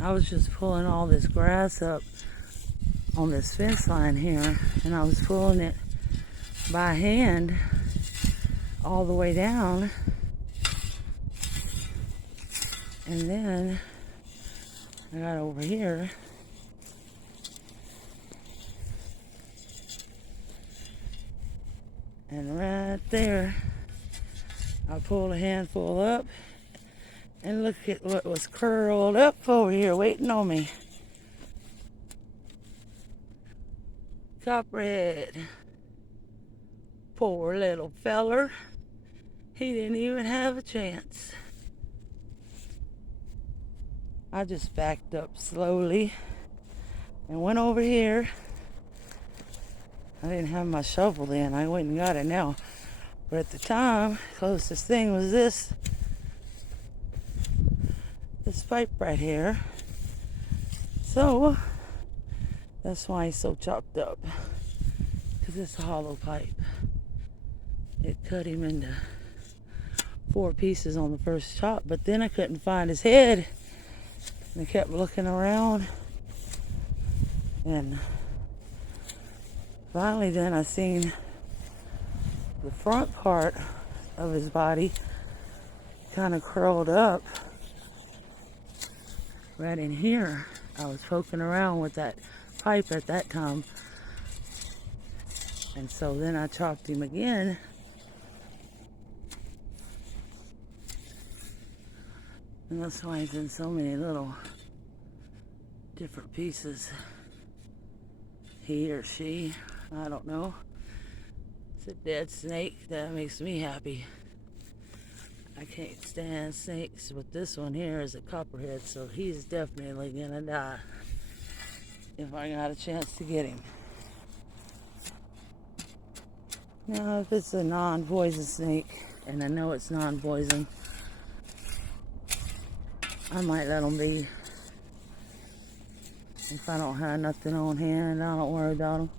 I was just pulling all this grass up on this fence line here, and I was pulling it by hand all the way down, and then I got over here and right there I pulled a handful up, and look at what was curled up over here waiting on me. Copperhead. Poor little feller. He didn't even have a chance. I just backed up slowly and went over here. I didn't have my shovel then. I went and got it now. But at the time, closest thing was this pipe right here. So that's why he's so chopped up, because it's a hollow pipe. It cut him into 4 pieces on the first chop, but then I couldn't find his head, and I kept looking around, and finally then I seen the front part of his body kind of curled up right in here. I was poking around with that pipe at that time, and so then I chopped him again, and that's why he's in so many little different pieces. He or she, I don't know. It's a dead snake. That makes me happy. I can't stand snakes, but this one here is a copperhead, so he's definitely gonna die if I got a chance to get him. Now, if it's a non-poison snake, and I know it's non-poison, I might let him be. If I don't have nothing on hand, I don't worry about him.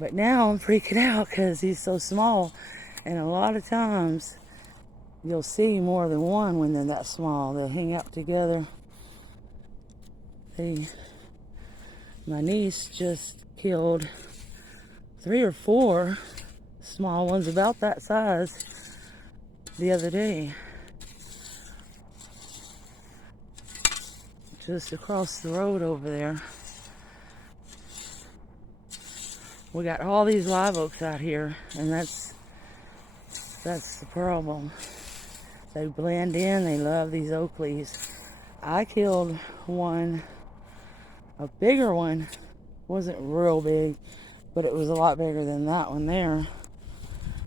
But now I'm freaking out because he's so small, and a lot of times you'll see more than one when they're that small. They'll hang out together. My niece just killed 3 or 4 small ones about that size the other day, just across the road over there. We got all these live oaks out here, and that's the problem. They blend in. They love these oak leaves. I killed one, a bigger one. Wasn't real big, but it was a lot bigger than that one there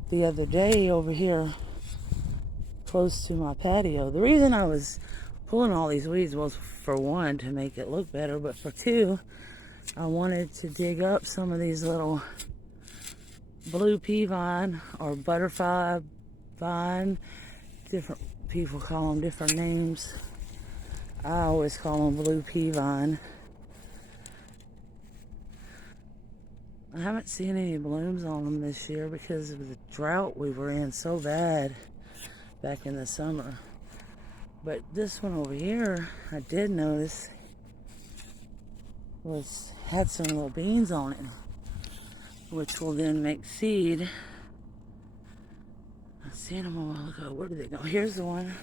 the other day over here close to my patio. The reason I was pulling all these weeds was, for one, to make it look better, but for 2, I wanted to dig up some of these little blue pea vine or butterfly vine. Different people call them different names. I always call them blue pea vine. I haven't seen any blooms on them this year because of the drought we were in so bad back in the summer. But this one over here, I did notice, had some little beans on it, which will then make seed. I seen them a while ago. Where did they go? Here's the one,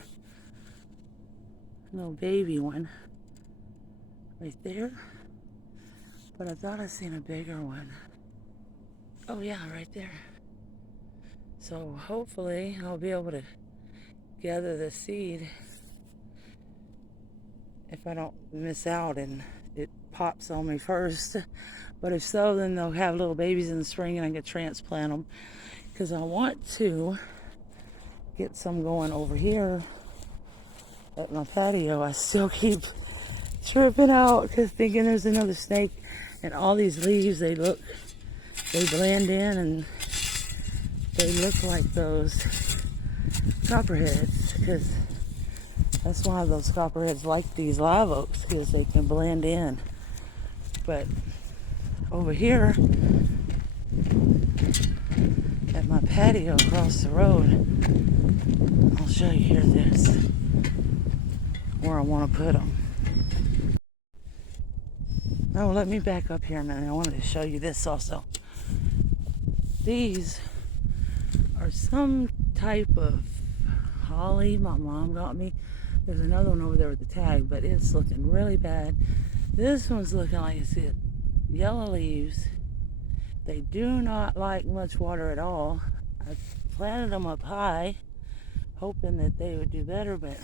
little baby one, right there. But I thought I seen a bigger one. Oh yeah, right there. So hopefully I'll be able to gather the seed if I don't miss out and it pops on me first. But if so, then they'll have little babies in the spring and I can transplant them, because I want to get some going over here at my patio. I still keep tripping out because thinking there's another snake, and all these leaves, they blend in and they look like those copperheads, because that's why those copperheads like these live oaks, because they can blend in. But over here at my patio across the road, I'll show you here this, where I want to put them. Oh, let me back up here a minute. I wanted to show you this also. These are some type of holly my mom got me. There's another one over there with the tag, but it's looking really bad. This one's looking like it's got yellow leaves. They do not like much water at all. I planted them up high, hoping that they would do better, but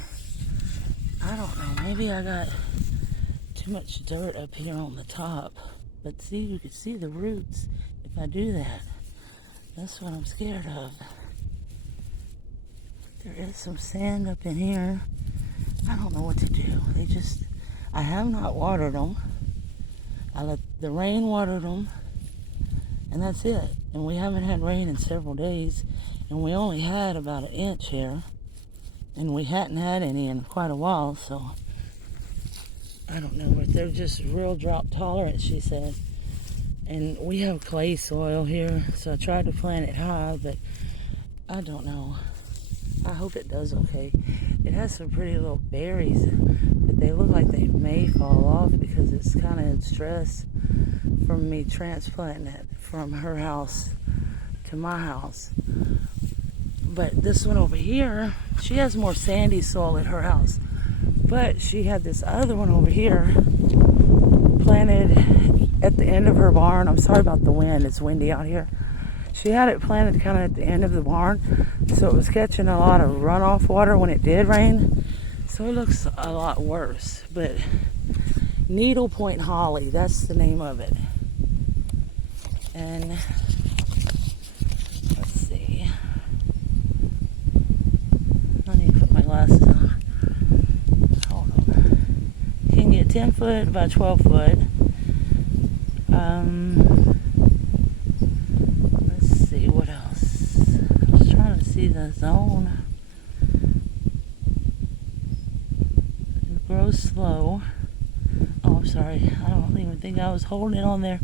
I don't know. Maybe I got too much dirt up here on the top. But see, you can see the roots if I do that. That's what I'm scared of. There is some sand up in here. I don't know what to do. I have not watered them. I let the rain water them, and that's it. And we haven't had rain in several days, and we only had about an inch here, and we hadn't had any in quite a while, so I don't know, but they're just real drought tolerant, she said. And we have clay soil here, so I tried to plant it high, but I don't know. I hope it does okay. It has some pretty little berries, but they look like they may fall off because it's kind of in stress from me transplanting it from her house to my house. But this one over here, she has more sandy soil at her house. But she had this other one over here planted at the end of her barn. I'm sorry about the wind, it's windy out here. She had it planted kind of at the end of the barn, so it was catching a lot of runoff water when it did rain. So it looks a lot worse. But needlepoint holly, that's the name of it. And let's see. I need to put my glasses on. Hold on. You can get 10 foot by 12 foot. Let's see what else. I was trying to see the zone. It grows slow. Oh, I'm sorry. I don't even think I was holding it on there.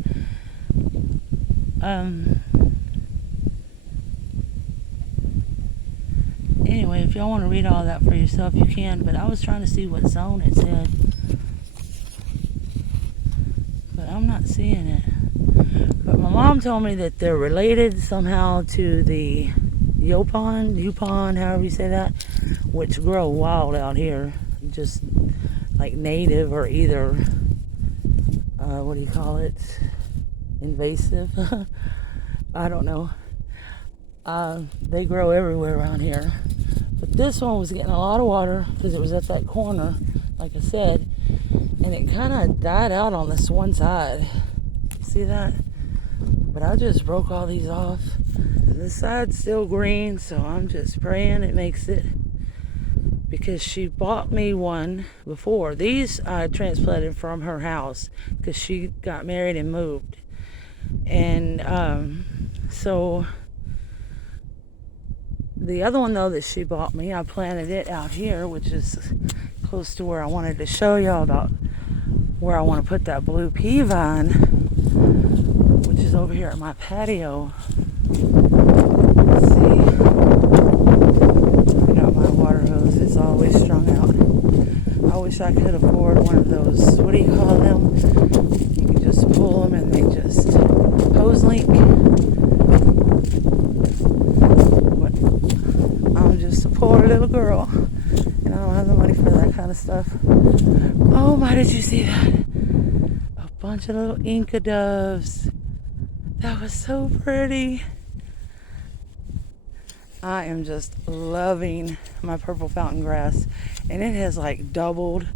Anyway, if y'all want to read all that for yourself, you can. But I was trying to see what zone it said. But I'm not seeing it. But my mom told me that they're related somehow to the Yupon, however you say that, which grow wild out here, just like native or either, what do you call it, invasive. I don't know. They grow everywhere around here. But this one was getting a lot of water because it was at that corner, like I said, and it kind of died out on this one side. See that? But I just broke all these off. And this side's still green, so I'm just praying it makes it. Because she bought me one before. These I transplanted from her house because she got married and moved. And so the other one though that she bought me, I planted it out here, which is close to where I wanted to show y'all about where I want to put that blue pea vine, which is over here at my patio. Let's see. I got my water hose. It's always strung out. I wish I could afford one of those, what do you call them? You can just pull them and they just hose link. But I'm just a poor little girl and I don't have the money for that kind of stuff. Oh my, did you see that? A bunch of little Inca doves. That was so pretty. I am just loving my purple fountain grass, and it has like doubled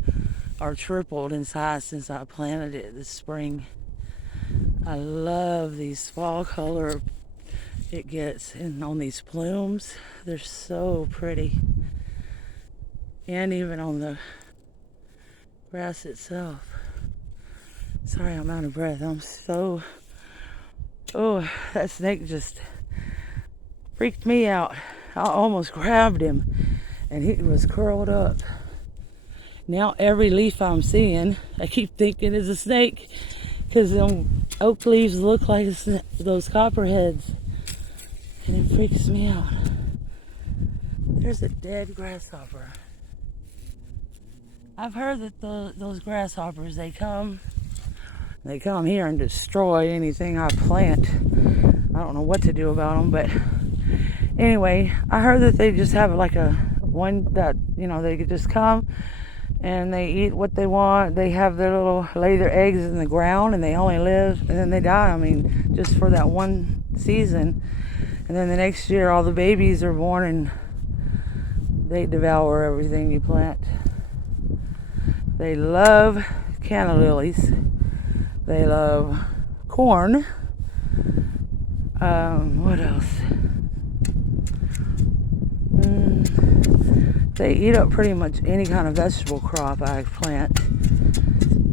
or tripled in size since I planted it this spring. I love these fall color it gets and on these plumes. They're so pretty. And even on the grass itself. Sorry, I'm out of breath. Oh, that snake just freaked me out. I almost grabbed him and he was curled up. Now every leaf I'm seeing, I keep thinking is a snake because them oak leaves look like those copperheads, and it freaks me out. There's a dead grasshopper. I've heard that those grasshoppers, they come They come here and destroy anything I plant. I don't know what to do about them, but anyway, I heard that they just have like a one that, they could just come and they eat what they want. They have their little, lay their eggs in the ground and they only live and then they die. I mean, just for that one season. And then the next year all the babies are born and they devour everything you plant. They love canna lilies. They love corn. What else? They eat up pretty much any kind of vegetable crop I plant.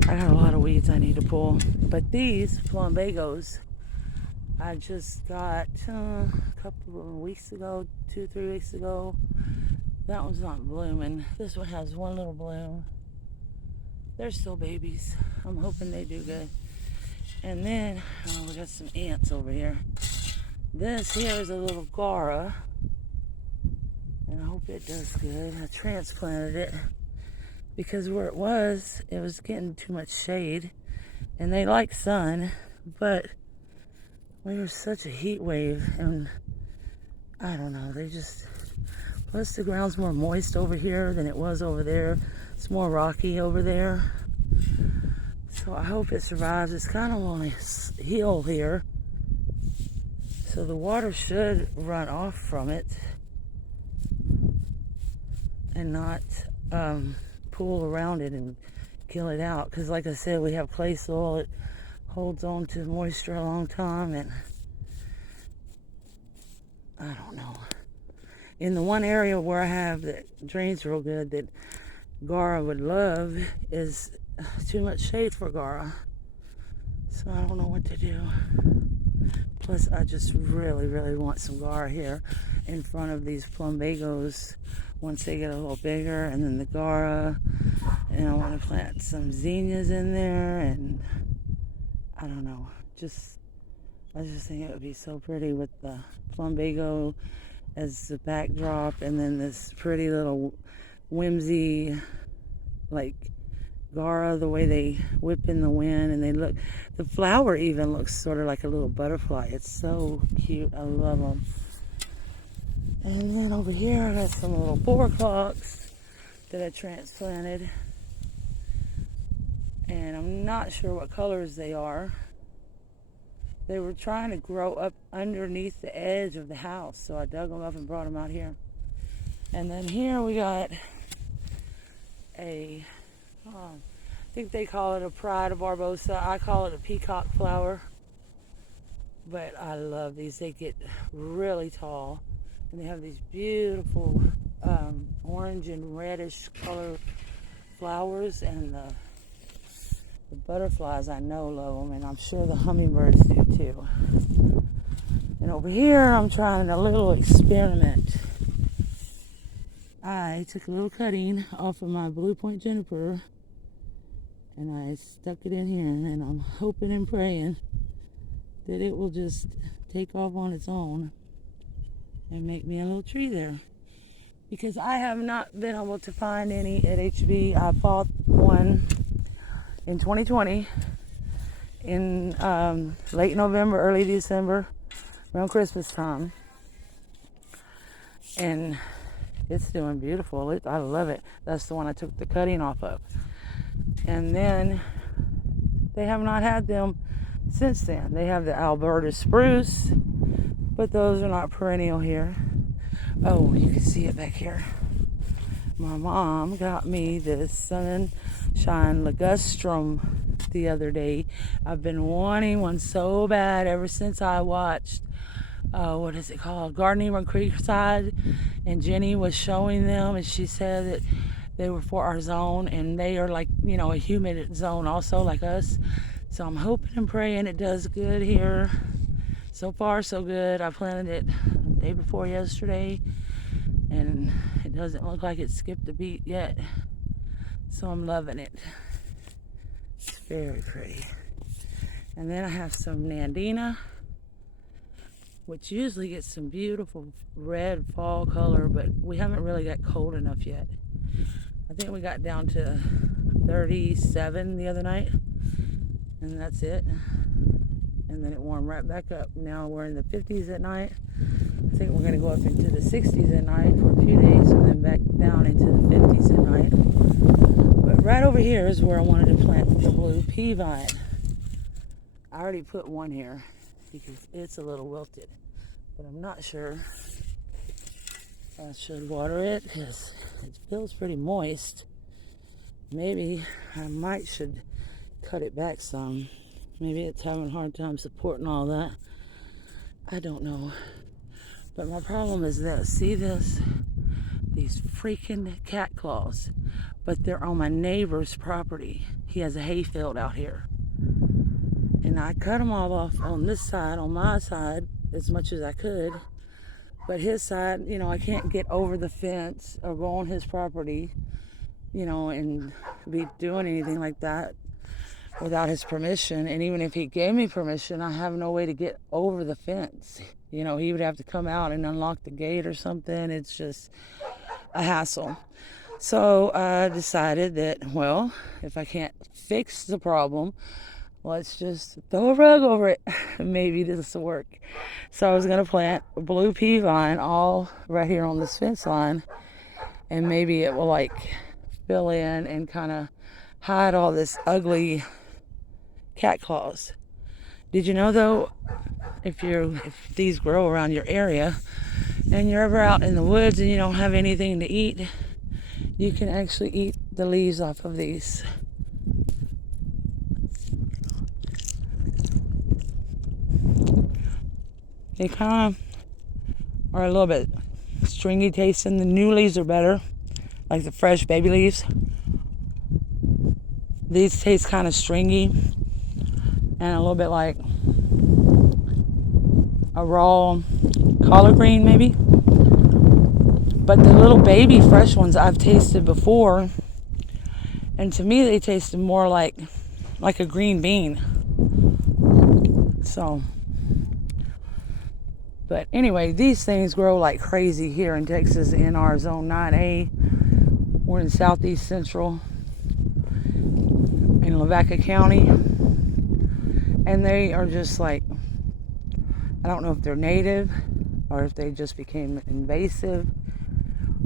I got a lot of weeds I need to pull. But these plumbagos, I just got a couple of weeks ago, 2-3 weeks ago. That one's not blooming. This one has one little bloom. They're still babies. I'm hoping they do good. And then, we got some ants over here. This here is a little Gara. And I hope it does good. I transplanted it because where it was getting too much shade. And they like sun, but we were such a heat wave. And I don't know, plus the ground's more moist over here than it was over there. It's more rocky over there. So I hope it survives. It's kind of on a hill here. So the water should run off from it and not pool around it and kill it out. Because like I said, we have clay soil. It holds on to moisture a long time. And I don't know. In the one area where I have that drains real good that Gara would love is too much shade for Gara. So I don't know what to do. Plus I just really, really want some Gara here in front of these plumbagos once they get a little bigger, and then the Gara, and I want to plant some zinnias in there, and I don't know, I just think it would be so pretty with the plumbago as the backdrop, and then this pretty little whimsy like Gara, the way they whip in the wind, and the flower even looks sort of like a little butterfly. It's so cute. I love them. And then over here I got some little 4 o'clocks that I transplanted, and I'm not sure what colors they are. They were trying to grow up underneath the edge of the house, so I dug them up and brought them out here. And then here we got I think they call it a pride of Barbosa. I call it a peacock flower. But I love these. They get really tall. And they have these beautiful orange and reddish color flowers. And the butterflies, I know, love them. And I'm sure the hummingbirds do too. And over here, I'm trying a little experiment. I took a little cutting off of my Blue Point juniper and I stuck it in here, and I'm hoping and praying that it will just take off on its own and make me a little tree there, because I have not been able to find any at HB. I bought one in 2020 in late November, early December, around Christmas time, and it's doing beautiful. I love it. That's the one I took the cutting off of. And then they have not had them since then. They have the Alberta spruce, but those are not perennial here. Oh, you can see it back here. My mom got me this sunshine ligustrum the other day. I've been wanting one so bad ever since I watched what is it called? Gardening on Creekside, and Jenny was showing them, and she said that they were for our zone, and they are like, a humid zone also like us. So I'm hoping and praying it does good here. So far, so good. I planted it the day before yesterday, and it doesn't look like it skipped a beat yet. So I'm loving it. It's very pretty. And then I have some Nandina, which usually gets some beautiful red fall color, but we haven't really got cold enough yet. I think we got down to 37 the other night, and that's it. And then it warmed right back up. Now we're in the 50s at night. I think we're going to go up into the 60s at night for a few days and then back down into the 50s at night. But right over here is where I wanted to plant the blue pea vine. I already put one here because it's a little wilted, but I'm not sure I should water it because it feels pretty moist. Maybe I should cut it back some. Maybe it's having a hard time supporting all that. I don't know. But my problem is this. See this? These freaking cat claws. But they're on my neighbor's property. He has a hayfield out here. And I cut them all off on this side, on my side, as much as I could. But his side, I can't get over the fence or go on his property, and be doing anything like that without his permission. And even if he gave me permission, I have no way to get over the fence. He would have to come out and unlock the gate or something. It's just a hassle. So I decided that, well, if I can't fix the problem, let's just throw a rug over it. Maybe this will work. So I was going to plant a blue pea vine all right here on this fence line. And maybe it will fill in and kind of hide all this ugly cat claws. Did you know though, if these grow around your area and you're ever out in the woods and you don't have anything to eat, you can actually eat the leaves off of these. They kind of are a little bit stringy tasting. The new leaves are better, like the fresh baby leaves. These taste kind of stringy and a little bit like a raw collard green maybe. But the little baby fresh ones I've tasted before, and to me they tasted more like a green bean. So, but anyway, these things grow like crazy here in Texas in our zone 9A. We're in southeast central in Lavaca County, and they are just I don't know if they're native or if they just became invasive,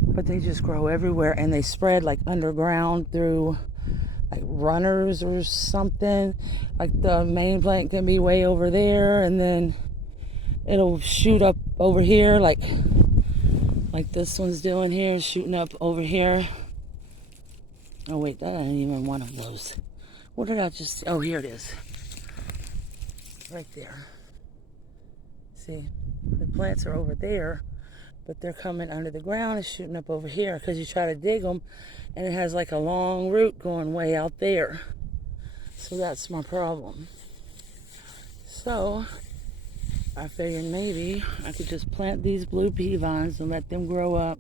but they just grow everywhere, and they spread underground through runners or something. The main plant can be way over there, and then it'll shoot up over here like this one's doing here, shooting up over here. Oh wait, that ain't even one of those. What did I just... Oh, here it is. Right there. See, the plants are over there, but they're coming under the ground and shooting up over here because you try to dig them and it has a long root going way out there. So that's my problem. So I figured maybe I could just plant these blue pea vines and let them grow up,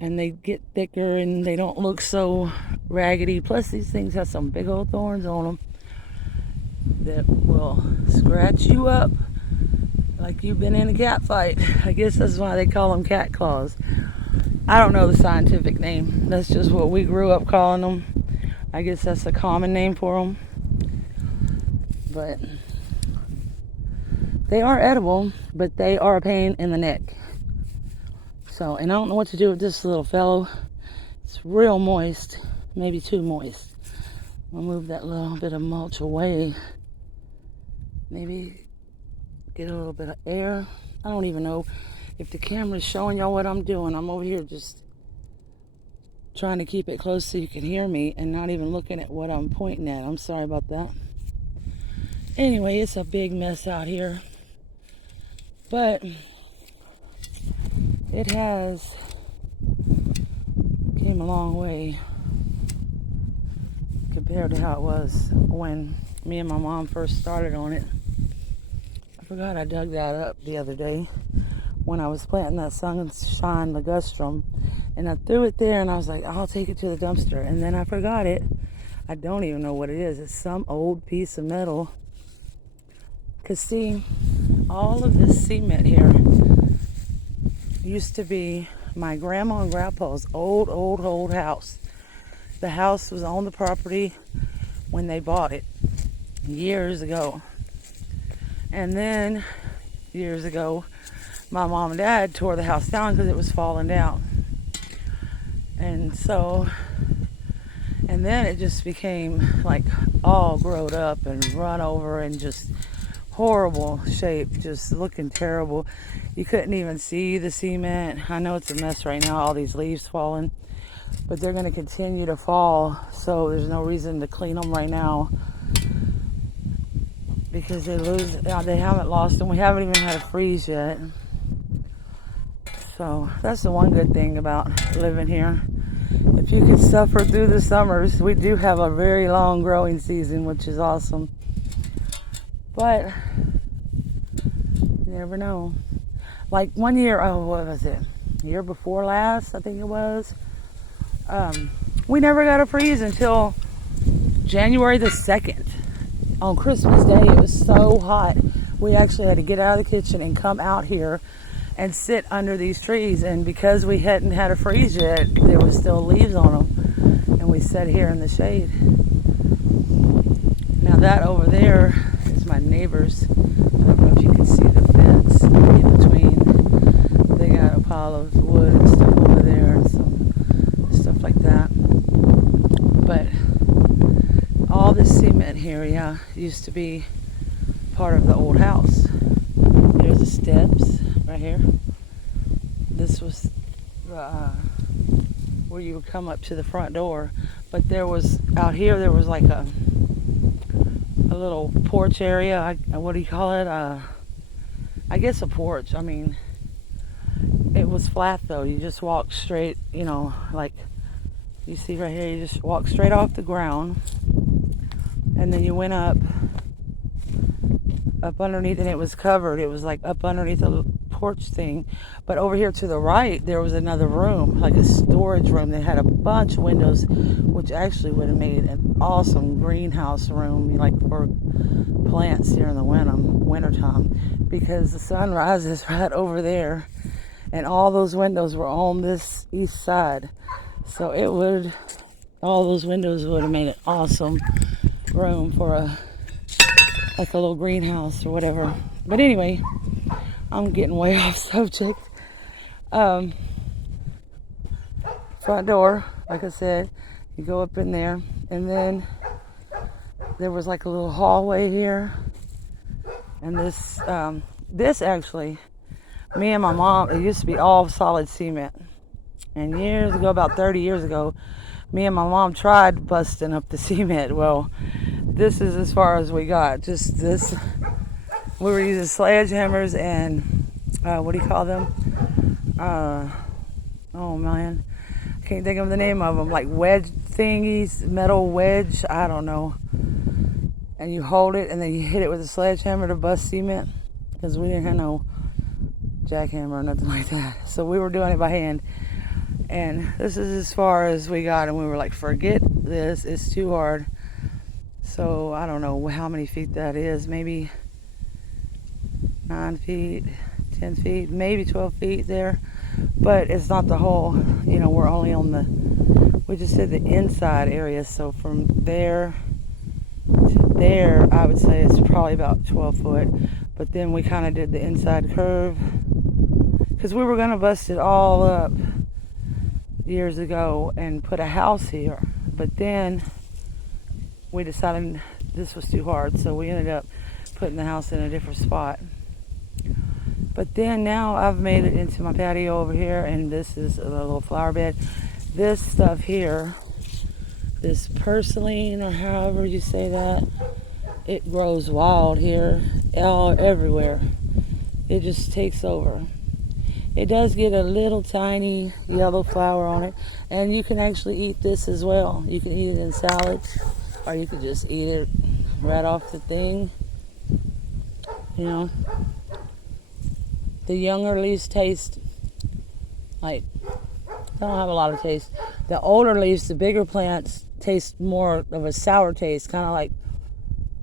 and they get thicker and they don't look so raggedy. Plus these things have some big old thorns on them that will scratch you up like you've been in a cat fight. I guess that's why they call them cat claws. I don't know the scientific name. That's just what we grew up calling them. I guess that's a common name for them. But they are edible, but they are a pain in the neck. So, and I don't know what to do with this little fellow. It's real moist, maybe too moist. I'll move that little bit of mulch away. Maybe get a little bit of air. I don't even know if the camera's showing y'all what I'm doing. I'm over here just trying to keep it close so you can hear me and not even looking at what I'm pointing at. I'm sorry about that. Anyway, it's a big mess out here. But it has came a long way compared to how it was when me and my mom first started on it. I forgot I dug that up the other day when I was planting that sunshine ligustrum, and I threw it there and I was like, I'll take it to the dumpster, and then I forgot it. I don't even know what it is. It's some old piece of metal. Because see, all of this cement here used to be my grandma and grandpa's old house. The house was on the property when they bought it. years ago. And then years ago, my mom and dad tore the house down because it was falling down. And so, and then it just became like all grown up and run over and just horrible shape, just looking terrible. You couldn't even see the cement. I know it's a mess right now, all these leaves falling, but they're going to continue to fall, so there's no reason to clean them right now because they haven't lost them. We haven't even had a freeze yet. So that's the one good thing about living here. If you could suffer through the summers, we do have a very long growing season, which is awesome. But you never know. Like one year, what was it? The year before last, I think it was. We never got a freeze until January the 2nd. On Christmas Day, it was so hot. We actually had to get out of the kitchen and come out here and sit under these trees. And because we hadn't had a freeze yet, there was still leaves on them. And we sat here in the shade. Now that over there is my neighbor's. I don't know if you can see the fence in between. They got a pile of wood and stuff over there and some stuff like that. But all this cement here, yeah, used to be part of the old house. There's the steps right here. This was where you would come up to the front door. But there was, out here, there was like a little porch area. What do you call it? I guess a porch. I mean, it was flat though. You just walk straight, you know, like you see right here, you just walk straight off the ground. And then you went up underneath, and it was covered. It was like up underneath a porch thing. But over here to the right, there was another room, like a storage room that had a bunch of windows, which actually would have made an awesome greenhouse room, like for plants here in the wintertime, because the sun rises right over there, and all those windows were on this east side. So all those windows would have made an awesome room for like a little greenhouse or whatever. But anyway, I'm getting way off subject. Front door, like I said, you go up in there, and then there was like a little hallway here, and this actually, me and my mom, it used to be all solid cement, and years ago, about 30 years ago, me and my mom tried busting up the cement. Well, this is as far as we got. Just this. We were using sledgehammers and what do you call them? Oh man, I can't think of the name of them. Like wedge thingies, metal wedge. I don't know. And you hold it, and then you hit it with a sledgehammer to bust cement, because we didn't have no jackhammer or nothing like that. So we were doing it by hand. And this is as far as we got, and we were like, forget this, it's too hard. So I don't know how many feet that is, maybe 9 feet, 10 feet, maybe 12 feet there. But it's not the whole, you know, we're only on we just did the inside area. So from there to there, I would say it's probably about 12 foot. But then we kind of did the inside curve, because we were going to bust it all up years ago and put a house here, but then we decided this was too hard, so we ended up putting the house in a different spot. But then now I've made it into my patio over here, and this is a little flower bed. This stuff here, this purslane, or however you say that, it grows wild here, everywhere. It just takes over. It does get a little tiny yellow flower on it, and you can actually eat this as well. You can eat it in salads, or you can just eat it right off the thing. You know, the younger leaves taste like, they don't have a lot of taste. The older leaves, the bigger plants, taste more of a sour taste, kind of like,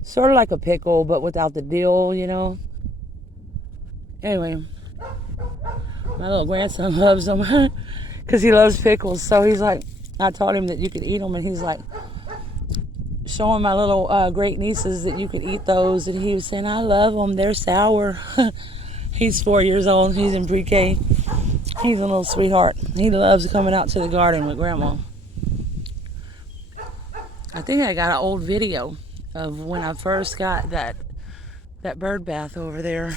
sort of like a pickle, but without the dill, you know. Anyway, my little grandson loves them because he loves pickles. So he's like, I told him that you could eat them, and he's like, showing my little great nieces that you could eat those, and he was saying, I love them, they're sour. He's 4 years old, he's in pre-K. He's a little sweetheart. He loves coming out to the garden with Grandma. I think I got an old video of when I first got that bird bath over there,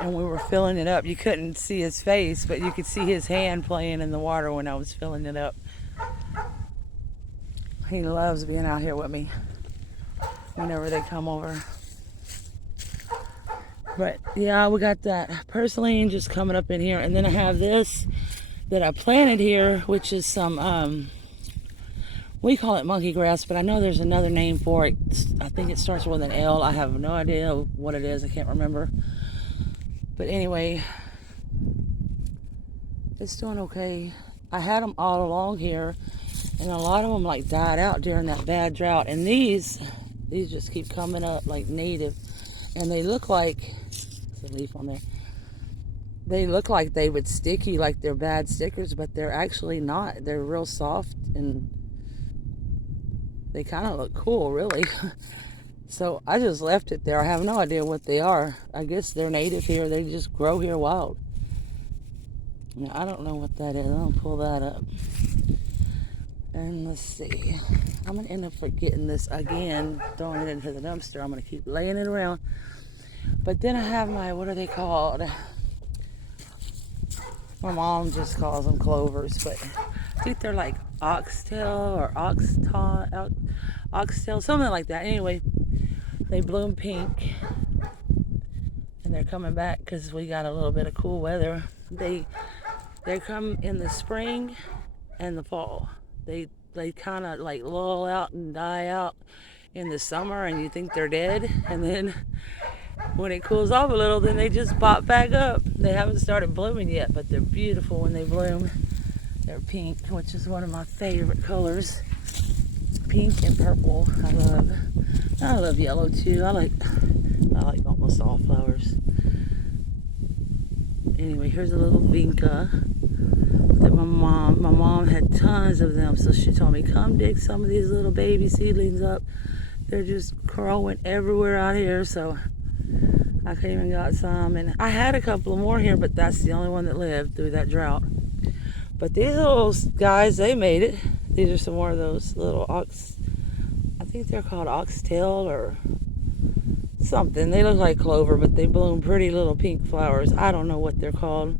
and we were filling it up. You couldn't see his face, but you could see his hand playing in the water when I was filling it up. He loves being out here with me whenever they come over. But yeah, we got that purslane just coming up in here, and then I have this that I planted here, which is some we call it monkey grass, but I know there's another name for it. I think it starts with an L. I have no idea what it is. I can't remember. But anyway, it's doing okay. I had them all along here, and a lot of them like died out during that bad drought. And these just keep coming up like native, and they look like, there's a leaf on there. They look like they would stick you like they're bad stickers, but they're actually not. They're real soft, and they kind of look cool, really. So I just left it there. I have no idea what they are. I guess they're native here. They just grow here wild. Now, I don't know what that is. I'll pull that up. And let's see. I'm going to end up forgetting this again, throwing it into the dumpster. I'm going to keep laying it around. But then I have my, what are they called? My mom just calls them clovers, but I think they're like oxtail or oxtail, something like that. Anyway, they bloom pink, and they're coming back because we got a little bit of cool weather. They come in the spring and the fall. They kind of like lull out and die out in the summer, and you think they're dead, and then when it cools off a little, then they just pop back up. They haven't started blooming yet, but they're beautiful when they bloom. They're pink, which is one of my favorite colors. Pink and purple, I love yellow too. I like almost all flowers. Anyway, here's a little vinca that my mom had tons of them, so she told me, come dig some of these little baby seedlings up. They're just growing everywhere out here, so I came and got some, and I had a couple more here, but that's the only one that lived through that drought. But these little guys, they made it. These are some more of those little I think they're called oxtail or something. They look like clover, but they bloom pretty little pink flowers. I don't know what they're called.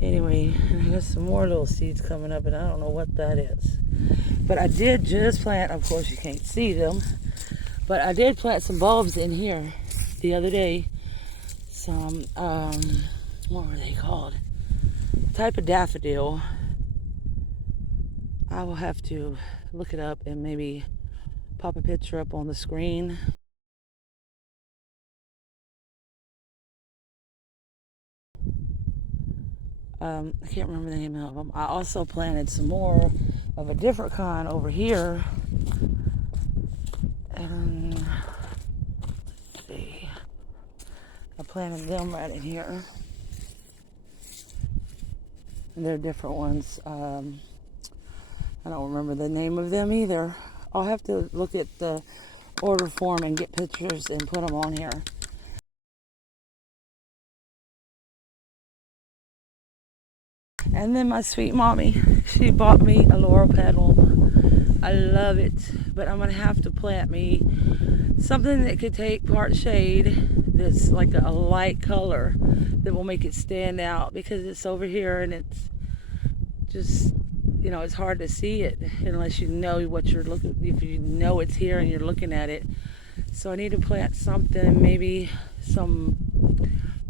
Anyway, I got some more little seeds coming up, and I don't know what that is. But I did just plant, of course you can't see them, but I did plant some bulbs in here the other day. Some, what were they called? Type of daffodil. I will have to look it up and maybe pop a picture up on the screen. I can't remember the name of them. I also planted some more of a different kind over here. And let's see. I planted them right in here. And they're different ones. I don't remember the name of them either. I'll have to look at the order form and get pictures and put them on here. And then my sweet mommy, she bought me a laurel petal. I love it, but I'm gonna have to plant me something that could take part shade, that's like a light color that will make it stand out, because it's over here and it's just, you know, it's hard to see it unless you know what you're looking, if you know it's here and you're looking at it. So I need to plant something, maybe some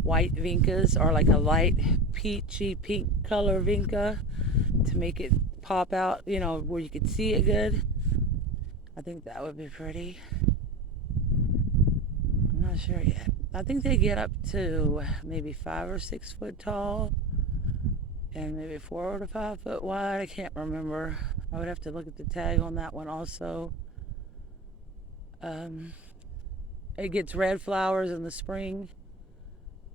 white vincas or like a light peachy pink color vinca to make it pop out, you know, where you could see it good. I think that would be pretty. I'm not sure yet. I think they get up to maybe 5 or 6 foot tall and maybe 4 to 5 foot wide. I can't remember. I would have to look at the tag on that one also. It gets red flowers in the spring.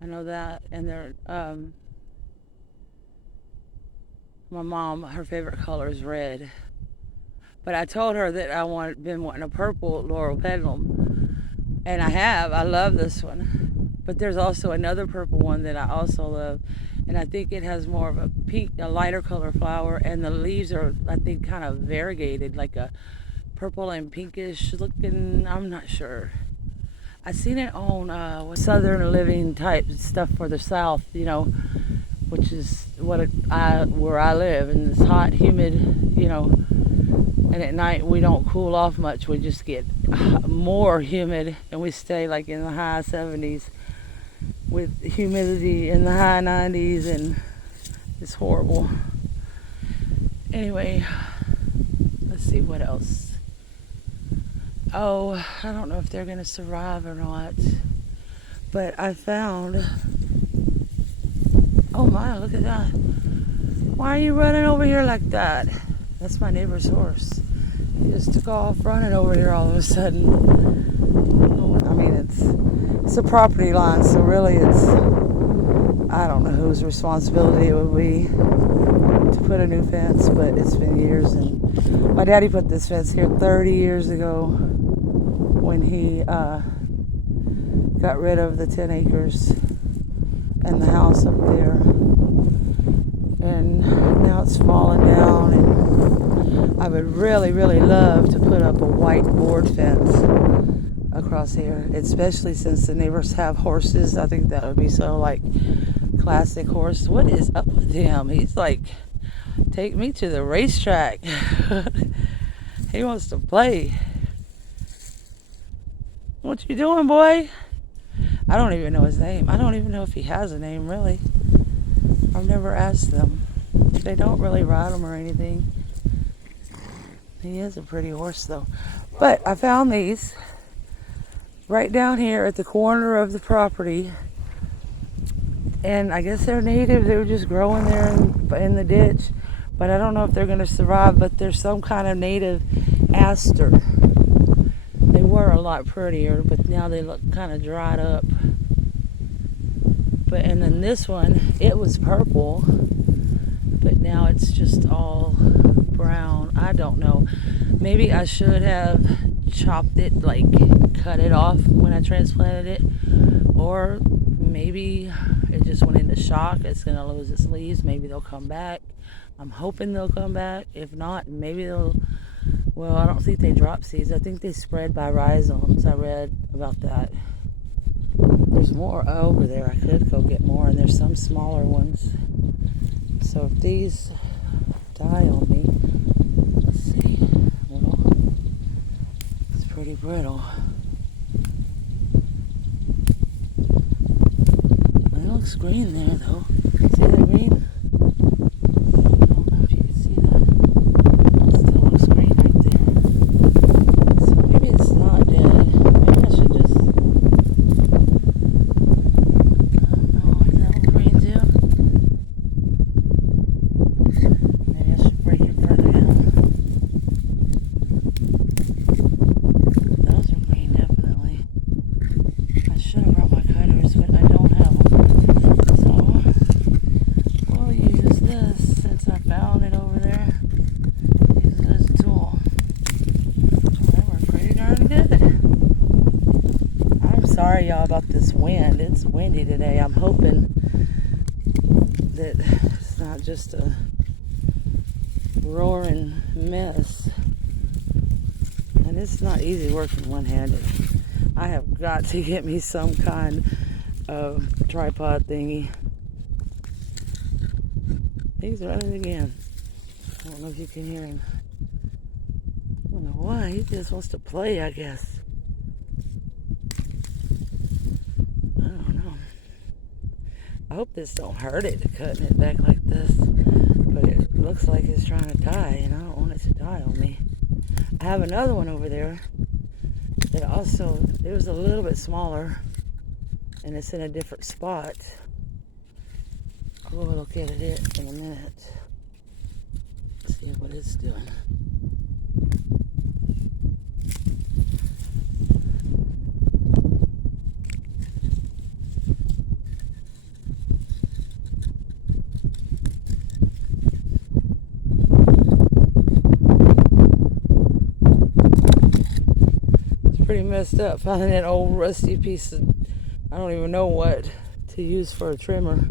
I know that. And they're my mom, her favorite color is red. But I told her that been wanting a purple laurel pedalum, and I have. I love this one. But there's also another purple one that I also love, and I think it has more of a lighter color flower, and the leaves are, I think, kind of variegated, like a purple and pinkish looking. I'm not sure. I seen it on Southern Living type stuff for the South, which is where I live, and it's hot, humid, and at night we don't cool off much. We just get more humid, and we stay like in the high 70s with humidity in the high 90s, and it's horrible. Anyway, let's see what else. Oh, I don't know if they're going to survive or not, but I found, oh my, look at that. Why are you running over here like that? That's my neighbor's horse. He just took off running over here all of a sudden. I mean, it's a property line, so really I don't know whose responsibility it would be to put a new fence, but it's been years, and my daddy put this fence here 30 years ago when he got rid of the 10 acres and the house up there, and now it's fallen down, and I would really, really love to put up a white board fence across here, especially since the neighbors have horses. I think that would be so like classic horse. What is up with him? He's like, take me to the racetrack. He wants to play. What you doing, boy? I don't even know his name. I don't even know if he has a name, really. I've never asked them. They don't really ride him or anything. He is a pretty horse, though. But I found these right down here at the corner of the property. And I guess they're native. They were just growing there in the ditch. But I don't know if they're going to survive. But there's some kind of native aster. They were a lot prettier, but now they look kind of dried up. And then this one, it was purple, but now it's just all brown. I don't know. Maybe I should have chopped it, like cut it off when I transplanted it, or maybe it just went into shock. It's going to lose its leaves. Maybe they'll come back. I'm hoping they'll come back. If not, maybe they'll. Well, I don't think they drop seeds. I think they spread by rhizomes. I read about that. There's more over there. I could go get more, and there's some smaller ones. So if these die on me, let's see. Well, it's pretty brittle. It looks green there, though. See that green? Sorry y'all about this wind. It's windy today. I'm hoping that it's not just a roaring mess. And it's not easy working one-handed. I have got to get me some kind of tripod thingy. He's running again. I don't know if you can hear him. I don't know why. He just wants to play, I guess. I hope this don't hurt it, cutting it back like this. But it looks like it's trying to die, and I don't want it to die on me. I have another one over there that also, it was a little bit smaller, and it's in a different spot. We'll look at it in a minute. See what it's doing. pretty messed up. Finding that old rusty piece of, I don't even know what to use for a trimmer.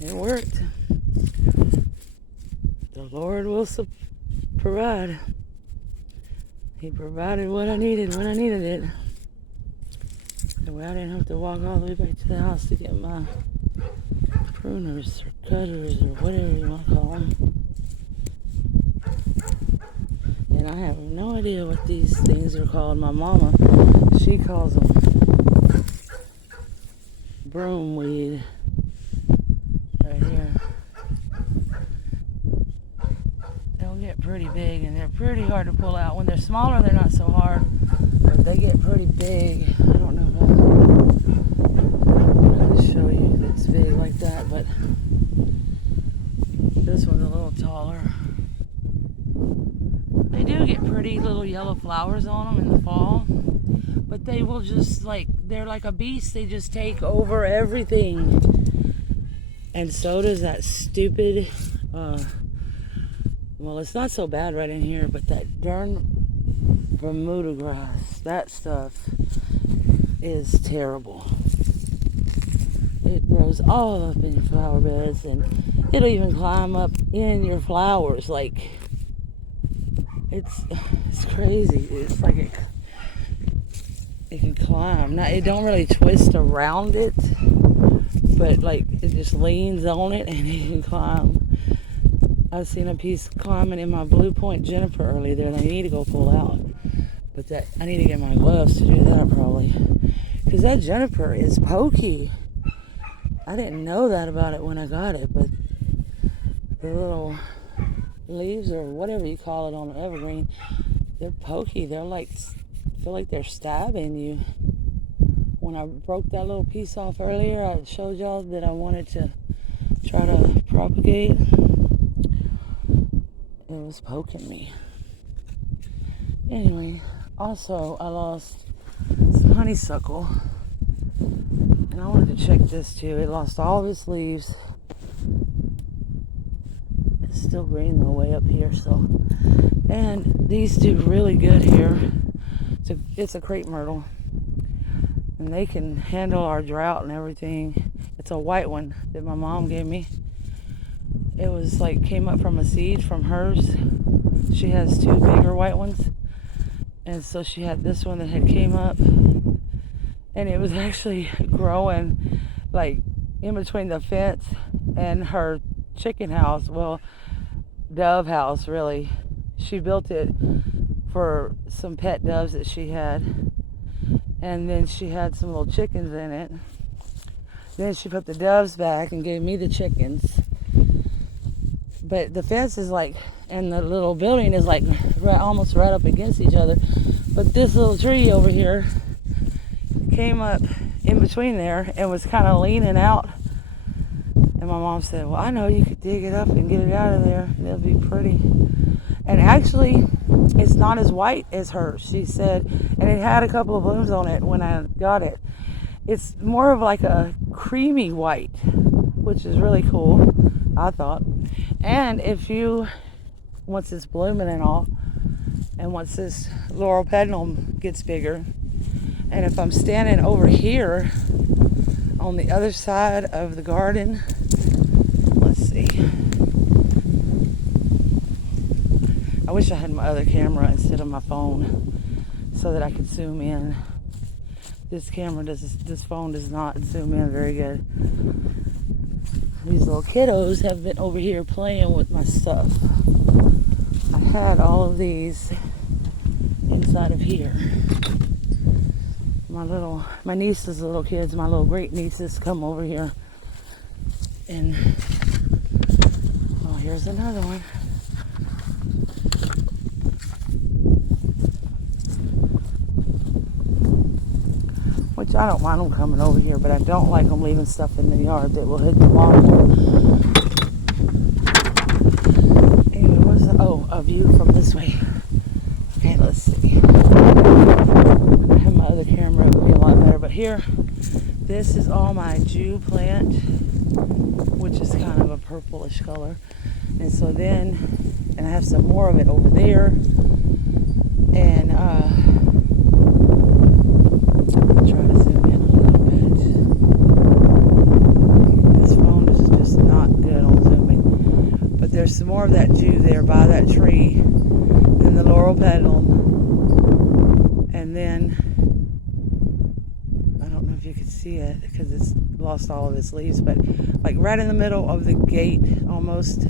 It worked. The Lord will provide. He provided what I needed when I needed it. That way I didn't have to walk all the way back to the house to get my pruners or cutters or whatever you want to call them. And I have no idea what these things are called. My mama, she calls them broom weed. Right here. They'll get pretty big and they're pretty hard to pull out. When they're smaller, they're not so hard, but they get pretty big. I don't know how to show you if it's big like that, but this one's a little taller. They do get pretty little yellow flowers on them in the fall, but they will just they're like a beast. They just take over everything. And so does that stupid, well, it's not so bad right in here, but that darn Bermuda grass, that stuff is terrible. It grows all up in your flower beds, and it'll even climb up in your flowers. Like, it's crazy. It's like it can climb. Now, it don't really twist around it, but like it just leans on it and it can climb. I've seen a piece climbing in my Blue Point juniper earlier there, and I need to go pull out. But I need to get my gloves to do that probably, because that juniper is pokey. I didn't know that about it when I got it, but the little leaves or whatever you call it on an evergreen, they're pokey. They're like, feel like they're stabbing you. When I broke that little piece off earlier, I showed y'all that I wanted to try to propagate. It was poking me. Anyway, also I lost some honeysuckle, and I wanted to check this too. It lost all of its leaves. It's still green though, way up here. So, and these do really good here. It's a crepe myrtle, and they can handle our drought and everything. It's a white one that my mom gave me. It was like came up from a seed from hers. She has two bigger white ones, and so she had this one that had came up, and it was actually growing like in between the fence and her chicken house. Well, dove house really. She built it for some pet doves that she had, and then she had some little chickens in it. Then she put the doves back and gave me the chickens. But the fence is like, and the little building is like almost right up against each other. But this little tree over here came up in between there and was kind of leaning out. And my mom said, well, I know you could dig it up and get it out of there. It'll be pretty. And actually, it's not as white as hers, she said. And it had a couple of blooms on it when I got it. It's more of like a creamy white, which is really cool, I thought. And if you, once it's blooming and all, and once this laurel pedunum gets bigger, and if I'm standing over here on the other side of the garden, let's see. I wish I had my other camera instead of my phone so that I could zoom in. This phone does not zoom in very good. These little kiddos have been over here playing with my stuff. I had all of these inside of here. My nieces, little kids, my little great nieces come over here. And, oh, here's another one. Which I don't mind them coming over here, but I don't like them leaving stuff in the yard that will hit the lawn. Anyway, a view from this way. Okay, let's see. I have my other camera, it would be a lot better, but here, this is all my Jew plant, which is kind of a purplish color. And so then, and I have some more of it over there. And try to zoom in a little bit. This phone is just not good on zooming. But there's some more of that dew there by that tree in the laurel petal. And then, I don't know if you can see it because it's lost all of its leaves, but like right in the middle of the gate almost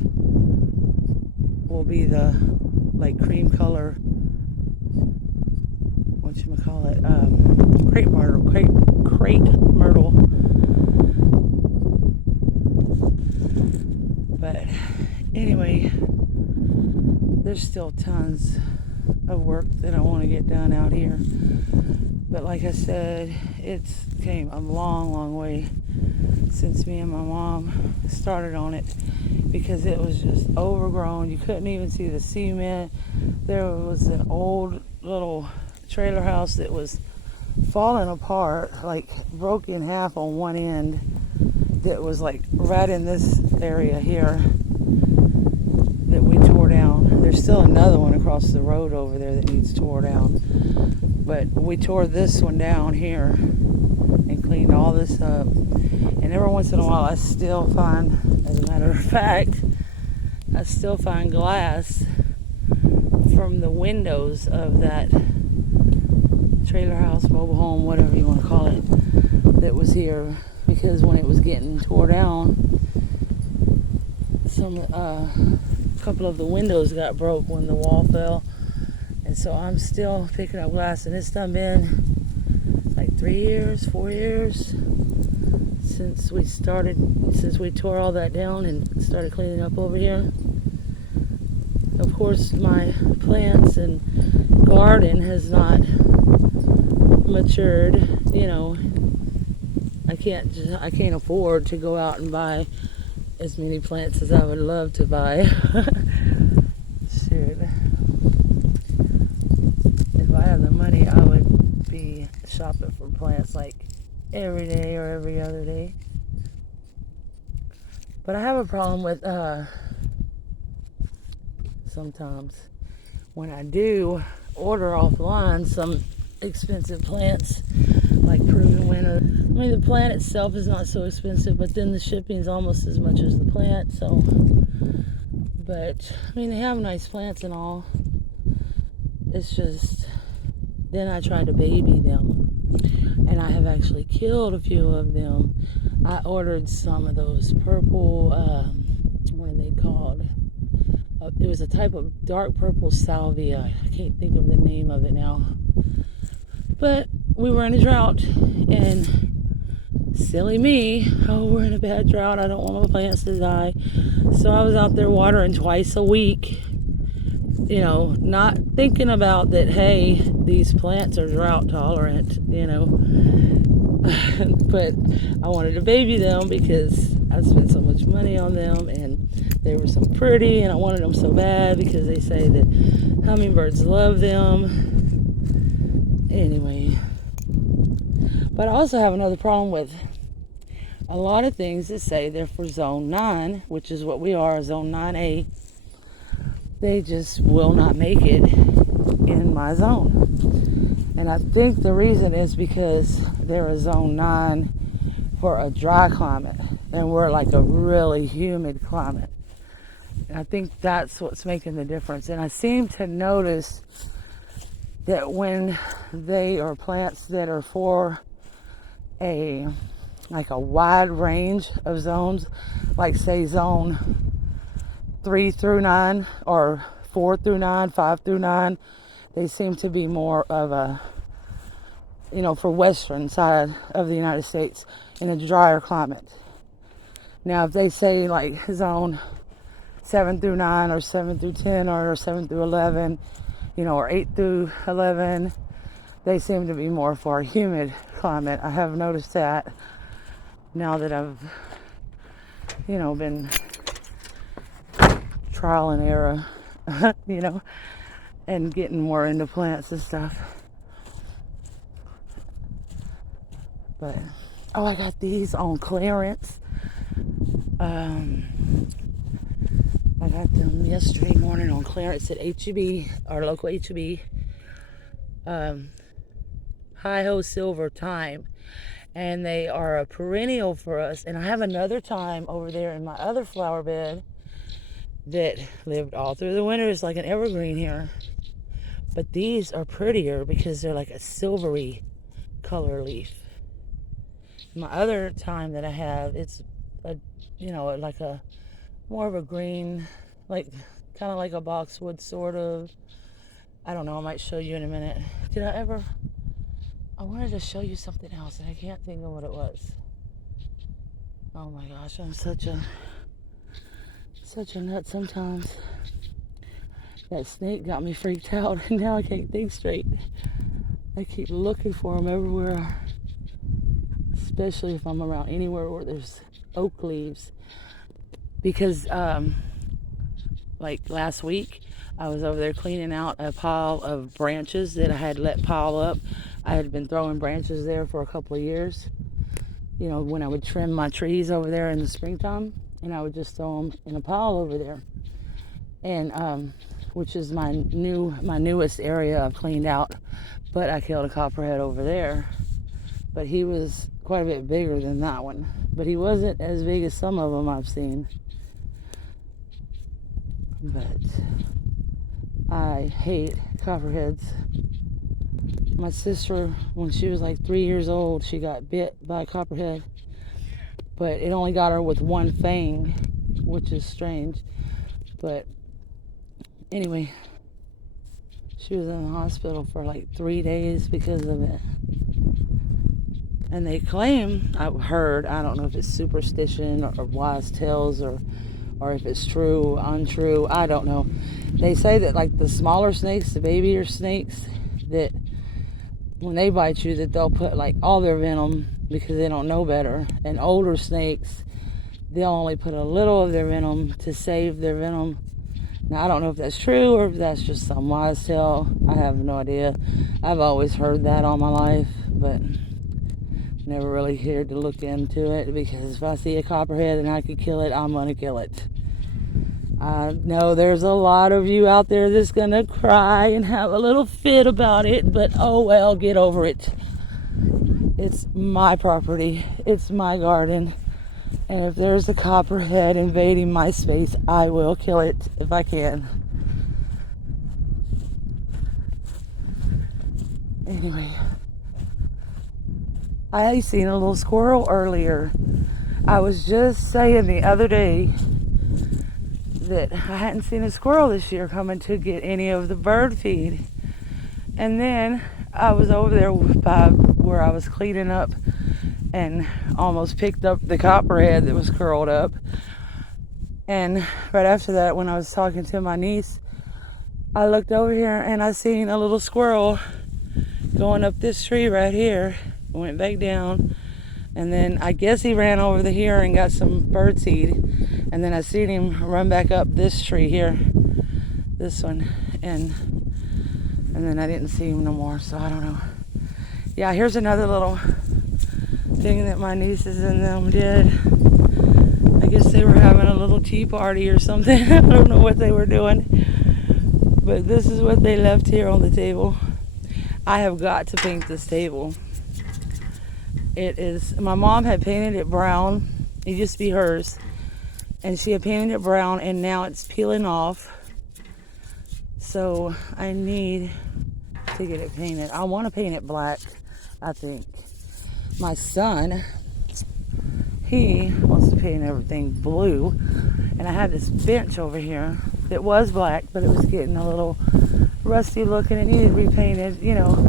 will be the like cream color, whatchamacallit, crepe myrtle. But anyway, there's still tons of work that I want to get done out here. But like I said, it's came a long way since me and my mom started on it, because it was just overgrown. You couldn't even see the cement. There was an old little trailer house that was falling apart, like broke in half on one end, that was like right in this area here that we tore down. There's still another one across the road over there that needs tore down, but we tore this one down here and cleaned all this up. And every once in a while I still find, as a matter of fact, I still find glass from the windows of that trailer house, mobile home, whatever you want to call it, that was here, because when it was getting tore down, a couple of the windows got broke when the wall fell. And so I'm still picking up glass, and it's done been like 4 years since we tore all that down and started cleaning up over here. Of course, my plants and garden has not matured. You know, I can't afford to go out and buy as many plants as I would love to buy. Shoot. If I had the money, I would be shopping for plants like every day or every other day. But I have a problem with sometimes when I do order offline some expensive plants like proven winter. I mean, the plant itself is not so expensive, but then the shipping is almost as much as the plant. So, but I mean, they have nice plants and all. It's just, then I try to baby them, and I have actually killed a few of them. I ordered some of those purple, what are they called? It was a type of dark purple salvia. I can't think of the name of it now. But we were in a drought, and silly me, we're in a bad drought. I don't want my plants to die. So I was out there watering twice a week, you know, not thinking about that, hey, these plants are drought tolerant, you know. But I wanted to baby them because I spent so much money on them, and they were so pretty, and I wanted them so bad because they say that hummingbirds love them. Anyway, but I also have another problem with a lot of things that say they're for zone 9, which is what we are, zone 9A. They just will not make it in my zone. And I think the reason is because they're a zone 9 for a dry climate, and we're like a really humid climate. And I think that's what's making the difference. And I seem to notice that when they are plants that are for a wide range of zones, like say zone 3 through 9 or 4 through 9, 5 through 9, they seem to be more of a, you know, for western side of the United States in a drier climate. Now, if they say like zone 7 through 9 or 7 through 10 or 7 through 11, you know, or 8 through 11, they seem to be more for a humid climate. I have noticed that now that I've, you know, been trial and error, you know, and getting more into plants and stuff. But, I got these on clearance. I got them yesterday morning on clearance at HEB, our local HEB. Hi-Ho Silver Thyme, and they are a perennial for us. And I have another thyme over there in my other flower bed that lived all through the winter. It's like an evergreen here, but these are prettier because they're like a silvery color leaf. My other thyme that I have, it's a, like a more of a green, like kind of like a boxwood sort of. I don't know, I might show you in a minute. I wanted to show you something else and I can't think of what it was. Oh my gosh, I'm such a nut sometimes. That snake got me freaked out and now I can't think straight. I keep looking for them everywhere, especially if I'm around anywhere where there's oak leaves. Because like last week, I was over there cleaning out a pile of branches that I had let pile up. I had been throwing branches there for a couple of years. You know, when I would trim my trees over there in the springtime, and I would just throw them in a pile over there. And which is my newest area I've cleaned out. But I killed a copperhead over there. But he was quite a bit bigger than that one. But he wasn't as big as some of them I've seen. But I hate copperheads. My sister, when she was like 3 years old, she got bit by a copperhead. But it only got her with one fang, which is strange. But anyway, she was in the hospital for like 3 days because of it. And they claim, I've heard, I don't know if it's superstition or wise tales or if it's true, untrue, I don't know. They say that like the smaller snakes, the babier snakes, that when they bite you, that they'll put like all their venom because they don't know better. And older snakes, they'll only put a little of their venom to save their venom. Now, I don't know if that's true or if that's just some wise tale. I have no idea. I've always heard that all my life, but never really cared to look into it because if I see a copperhead and I could kill it, I'm going to kill it. I know there's a lot of you out there that's going to cry and have a little fit about it, but oh well, get over it. It's my property. It's my garden. And if there's a copperhead invading my space, I will kill it if I can. Anyway, I seen a little squirrel earlier. I was just saying the other day that I hadn't seen a squirrel this year coming to get any of the bird feed. And then I was over there by where I was cleaning up and almost picked up the copperhead that was curled up. And right after that, when I was talking to my niece, I looked over here and I seen a little squirrel going up this tree right here. Went back down, and then I guess he ran over here and got some bird seed, and then I seen him run back up this tree here, this one, and then I didn't see him no more, so I don't know. Yeah, here's another little thing that my nieces and them did. I guess they were having a little tea party or something. I don't know what they were doing, but this is what they left here on the table. I have got to paint this table. It is, my mom had painted it brown. It used to be hers. And she had painted it brown and now it's peeling off. So I need to get it painted. I want to paint it black, I think. My son, he wants to paint everything blue. And I had this bench over here that was black, but it was getting a little rusty looking. It needed repainted, you know.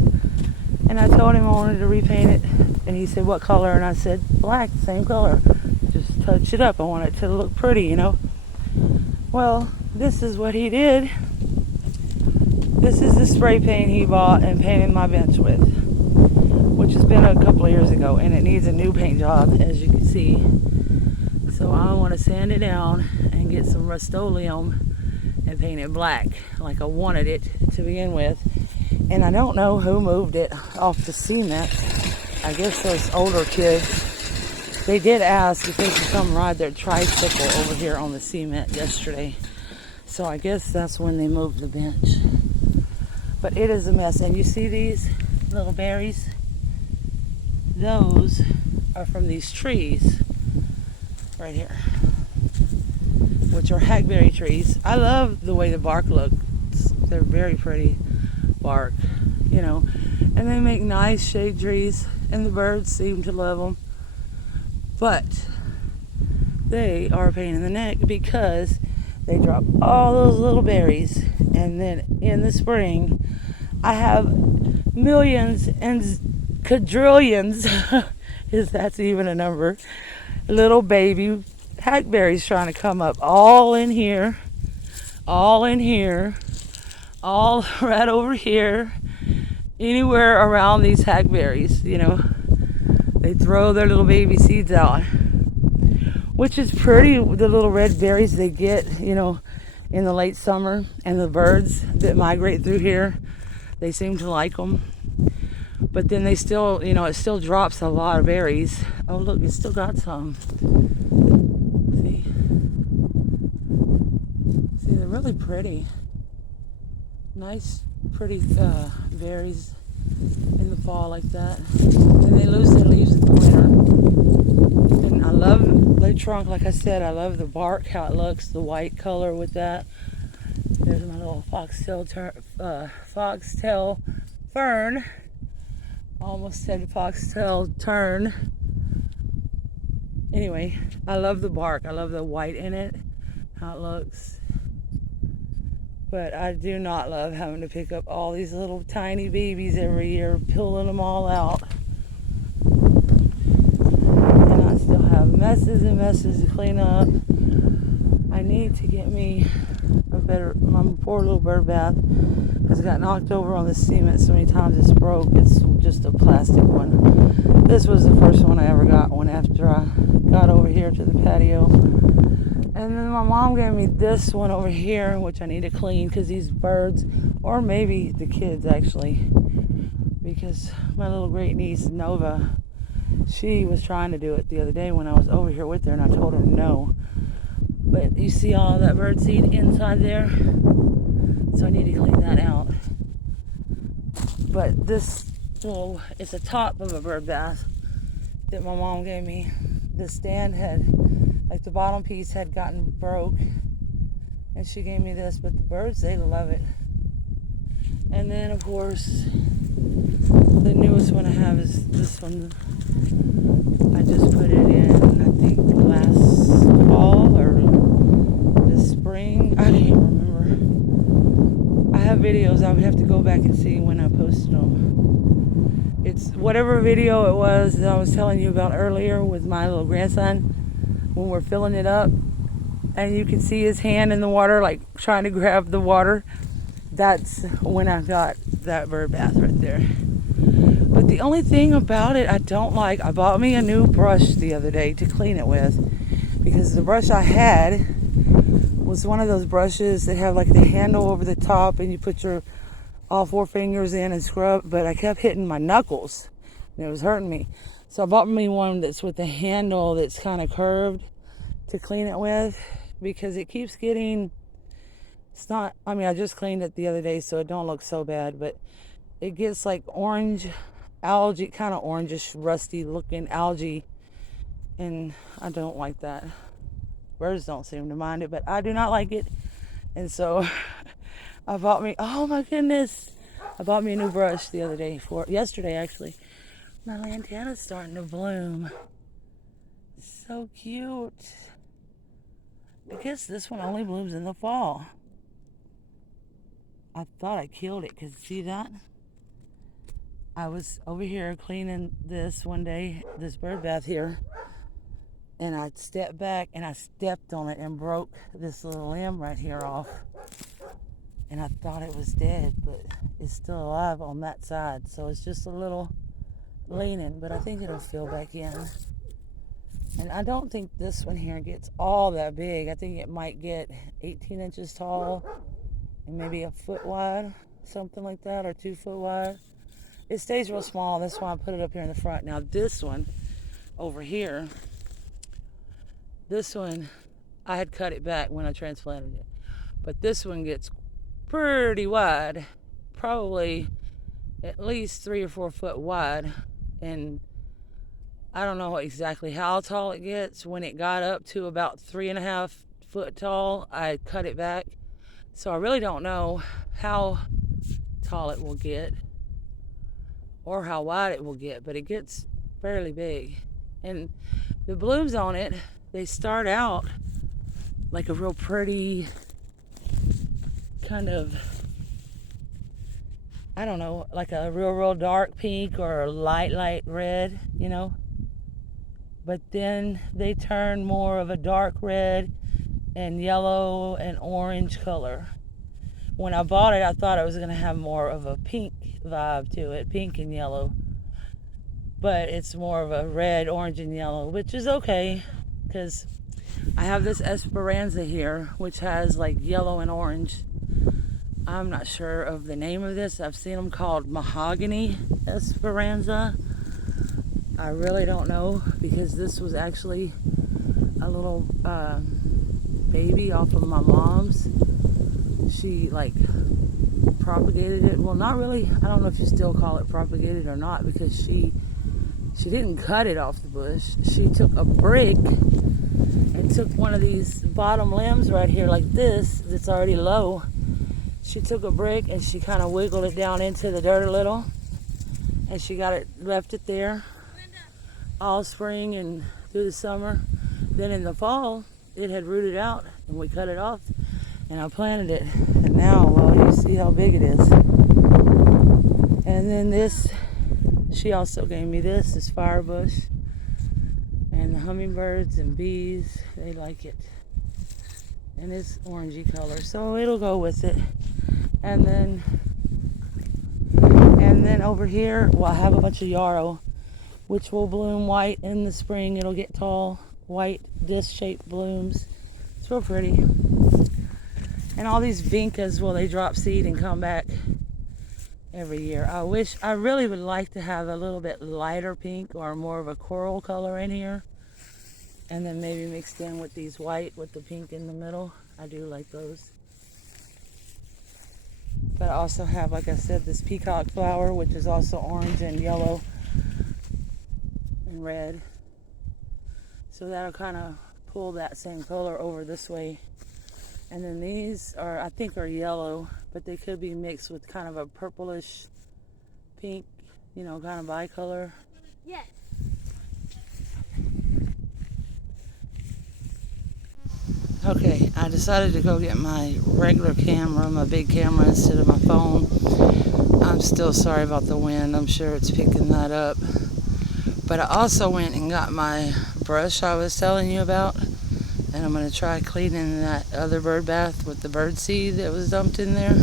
And I told him I wanted to repaint it. And he said, what color? And I said, black, same color. Just touch it up. I want it to look pretty, you know. Well, this is what he did. This is the spray paint he bought and painted my bench with, which has been a couple of years ago. And it needs a new paint job, as you can see. So I want to sand it down and get some Rust-Oleum and paint it black, like I wanted it to begin with. And I don't know who moved it off the cement. I guess those older kids, they did ask if they could come ride their tricycle over here on the cement yesterday. So I guess that's when they moved the bench. But it is a mess. And you see these little berries? Those are from these trees right here, which are hackberry trees. I love the way the bark looks. They're very pretty bark, you know. And they make nice shade trees, and the birds seem to love them. But they are a pain in the neck because they drop all those little berries, and then in the spring I have millions and quadrillions, if that's even a number, little baby hackberries trying to come up all in here, all in here, all right over here, anywhere around these hackberries, you know. They throw their little baby seeds out, which is pretty, the little red berries they get, you know, in the late summer. And the birds that migrate through here, they seem to like them. But then they still, you know, it still drops a lot of berries. Oh, look, it still got some. See? See, they're really pretty. Nice, pretty berries in the fall like that. And they lose their leaves in the winter. And I love the trunk, like I said, I love the bark, how it looks, the white color with that. There's my little foxtail fern. Almost said foxtail tern. Anyway, I love the bark. I love the white in it, how it looks. But I do not love having to pick up all these little tiny babies every year, pulling them all out. And I still have messes and messes to clean up. I need to get me my poor little bird bath has got knocked over on the cement so many times it's broke. It's just a plastic one. This was the first one I ever got one after I got over here to the patio. And then my mom gave me this one over here, which I need to clean because these birds, or maybe the kids actually, because my little great niece Nova, she was trying to do it the other day when I was over here with her, and I told her no. But you see all that bird seed inside there? So I need to clean that out. But this, well, it's a top of a bird bath that my mom gave me. The stand had, like the bottom piece had gotten broke. And she gave me this, but the birds, they love it. And then, of course, the newest one I have is this one. I just put it in, I think, last fall or this spring. I can't remember. I have videos. I would have to go back and see when I posted them. It's whatever video it was that I was telling you about earlier with my little grandson when we're filling it up. And you can see his hand in the water, like trying to grab the water. That's when I got that bird bath right there. But the only thing about it I don't like, I bought me a new brush the other day to clean it with, because the brush I had was one of those brushes that have like the handle over the top and you put your all four fingers in and scrub, but I kept hitting my knuckles and it was hurting me. So I bought me one that's with the handle that's kind of curved to clean it with, because it keeps getting, it's not, I mean, I just cleaned it the other day so it don't look so bad, but it gets like orange algae, kind of orangish, rusty looking algae, and I don't like that. Birds don't seem to mind it, but I do not like it. And so I bought me, oh my goodness, I bought me a new brush the other day, yesterday actually. My lantana's starting to bloom. So cute. I guess this one only blooms in the fall. I thought I killed it, because see that? I was over here cleaning this one day, this bird bath here, and I stepped back and I stepped on it and broke this little limb right here off. And I thought it was dead, but it's still alive on that side. So it's just a little leaning, but I think it'll fill back in. And I don't think this one here gets all that big. I think it might get 18 inches tall and maybe a foot wide, something like that, or 2 foot wide. It stays real small. That's why I put it up here in the front. Now this one over here, this one, I had cut it back when I transplanted it. But this one gets pretty wide, probably at least 3 or 4 foot wide, and I don't know exactly how tall it gets. When it got up to about 3.5 foot tall, I cut it back. So I really don't know how tall it will get or how wide it will get, but it gets fairly big. And the blooms on it, they start out like a real pretty kind of, I don't know, like a real dark pink or a light red, you know. But then they turn more of a dark red and yellow and orange color. When I bought it, I thought it was going to have more of a pink vibe to it, pink and yellow. But it's more of a red, orange, and yellow, which is okay, because I have this Esperanza here, which has like yellow and orange. I'm not sure of the name of this. I've seen them called mahogany Esperanza. I really don't know, because this was actually a little baby off of my mom's. She like propagated it. Well, not really. I don't know if you still call it propagated or not, because she didn't cut it off the bush. She took a brick and took one of these bottom limbs right here like this that's already low. She took a brick and she kind of wiggled it down into the dirt a little, and she left it there all spring and through the summer. Then in the fall, it had rooted out and we cut it off and I planted it. And now, well, you see how big it is. And then this, she also gave me this firebush. And the hummingbirds and bees, they like it. And it's orangey color, so it'll go with it. And then over here, well, I have a bunch of yarrow, which will bloom white in the spring. It'll get tall, white, disc-shaped blooms. It's real pretty. And all these vincas, well, they drop seed and come back every year. I really would like to have a little bit lighter pink or more of a coral color in here. And then maybe mixed in with these white with the pink in the middle. I do like those. But I also have, like I said, this peacock flower, which is also orange and yellow and red. So that'll kind of pull that same color over this way. And then these are, I think, are yellow, but they could be mixed with kind of a purplish pink, you know, kind of bicolor. Yes. Okay, I decided to go get my regular camera, my big camera, instead of my phone. I'm still sorry about the wind. I'm sure it's picking that up. But I also went and got my brush I was telling you about. And I'm going to try cleaning that other bird bath with the bird seed that was dumped in there.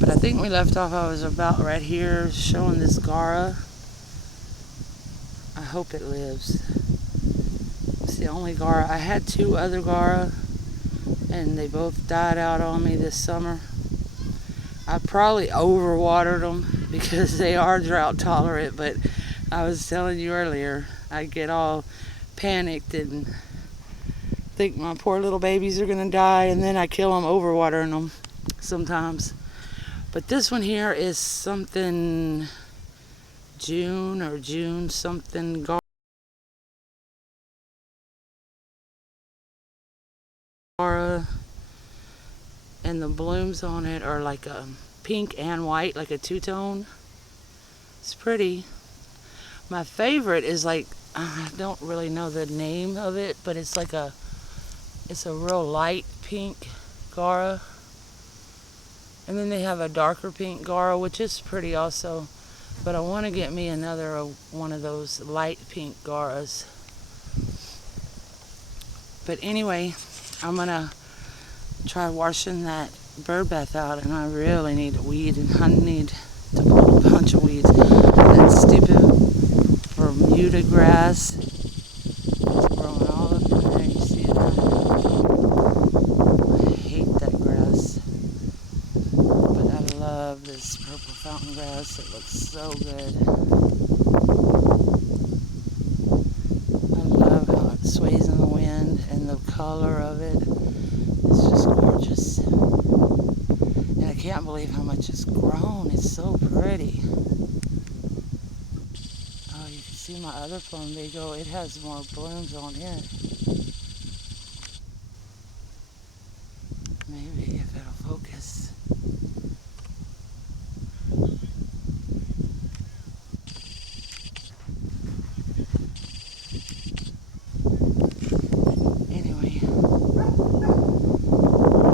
But I think we left off, I was about right here showing this Gara. I hope it lives. It's the only Gara. I had 2 other Gara, and they both died out on me this summer. I probably overwatered them because they are drought tolerant, but I was telling you earlier, I get all panicked and think my poor little babies are gonna die, and then I kill them overwatering them sometimes. But this one here is something June something Gara, and the blooms on it are like a pink and white, like a two-tone. It's pretty. My favorite is like, I don't really know the name of it, but it's like it's a real light pink Gara. And then they have a darker pink Gara, which is pretty also. But I want to get me another one of those light pink Garas. But anyway, I'm going to try washing that bird bath out, and I really need to weed, and I need to pull a bunch of weeds. That stupid Bermuda grass is growing all up in there. You see that? I hate that grass. But I love this purple fountain grass. It looks so good. I love how it sways in the wind, and the color of it is just gorgeous. And I can't believe how much it's grown. It's so pretty. Oh, you can see my other plumbago. It has more blooms on it. Maybe if it'll focus. Anyway.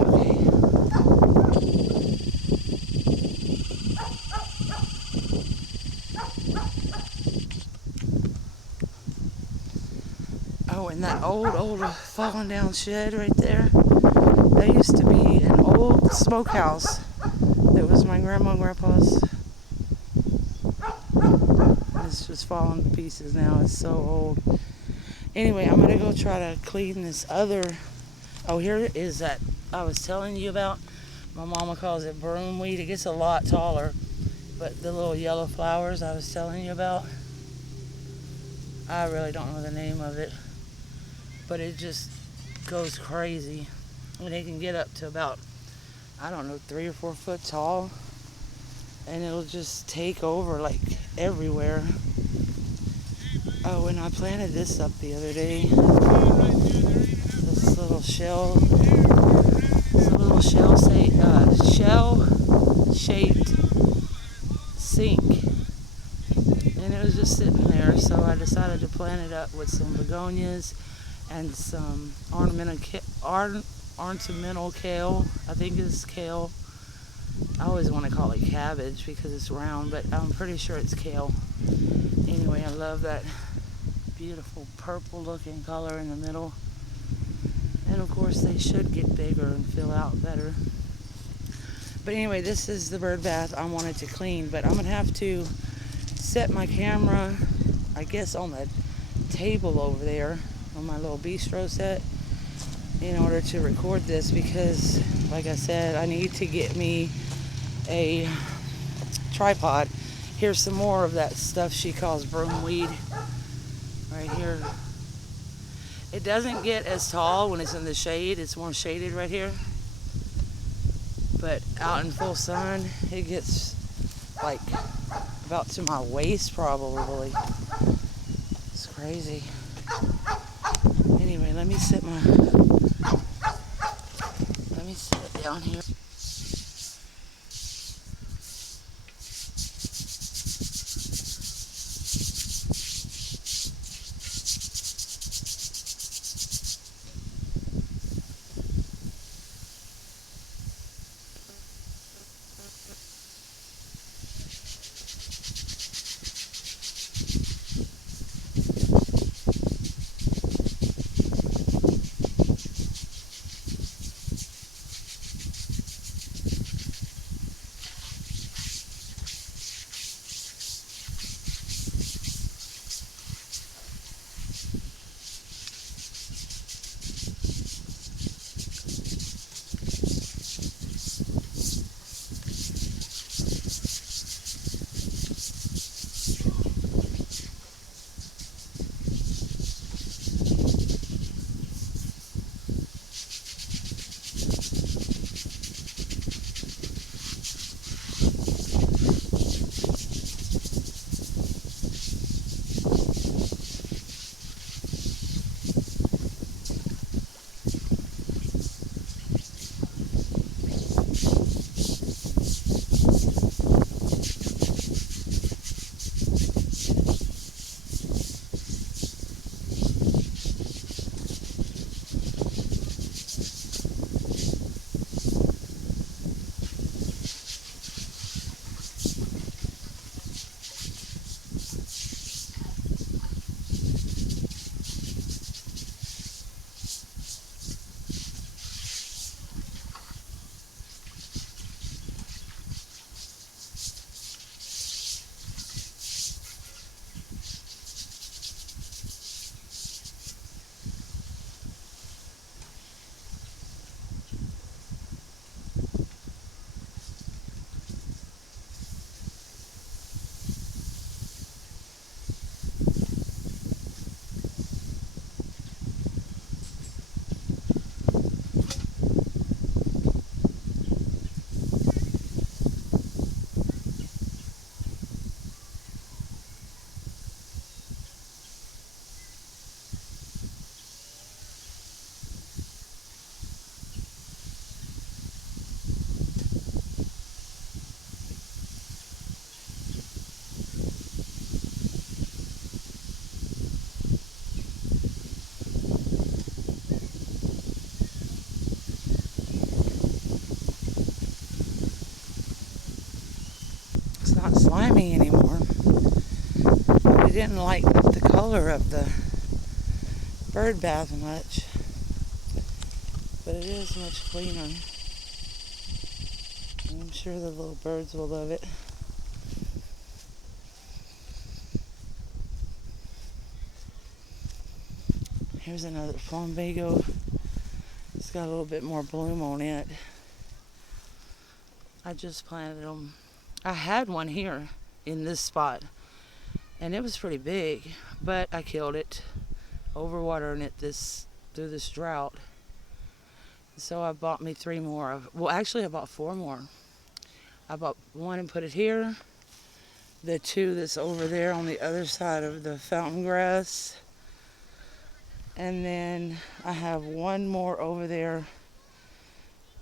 Okay. Oh, and that old fallen down shed right there. That used to be an old smokehouse. That was my grandma and grandpa's. It's just falling to pieces now. It's so old. Anyway, I'm gonna go try to clean this other. Oh, here is that I was telling you about. My mama calls it broomweed. It gets a lot taller, but the little yellow flowers I was telling you about, I really don't know the name of it, but it just goes crazy. And it can get up to about, I don't know, 3 or 4 foot tall, and it'll just take over like everywhere. Oh, and I planted this up the other day. This little shell-shaped sink, and it was just sitting there. So I decided to plant it up with some begonias and some ornamental kale. I think it's kale. I always want to call it cabbage because it's round, but I'm pretty sure it's kale. Anyway, I love that beautiful purple looking color in the middle. And of course they should get bigger and fill out better. But anyway, this is the bird bath I wanted to clean, but I'm going to have to set my camera, I guess, on the table over there on my little bistro set in order to record this because, like I said, I need to get me a tripod. Here's some more of that stuff she calls broomweed right here. It doesn't get as tall when it's in the shade. It's more shaded right here. But out in full sun, it gets like about to my waist probably. It's crazy. Anyway, let me sit down here. not slimy anymore. I didn't like the color of the bird bath much, but it is much cleaner. I'm sure the little birds will love it. Here's another plumbago. It's got a little bit more bloom on it. I just planted them. I had one here in this spot, and it was pretty big, but I killed it, overwatering it through this drought. So I bought me 3 more. Well, actually, I bought 4 more. I bought one and put it here. The 2 that's over there on the other side of the fountain grass. And then I have 1 more over there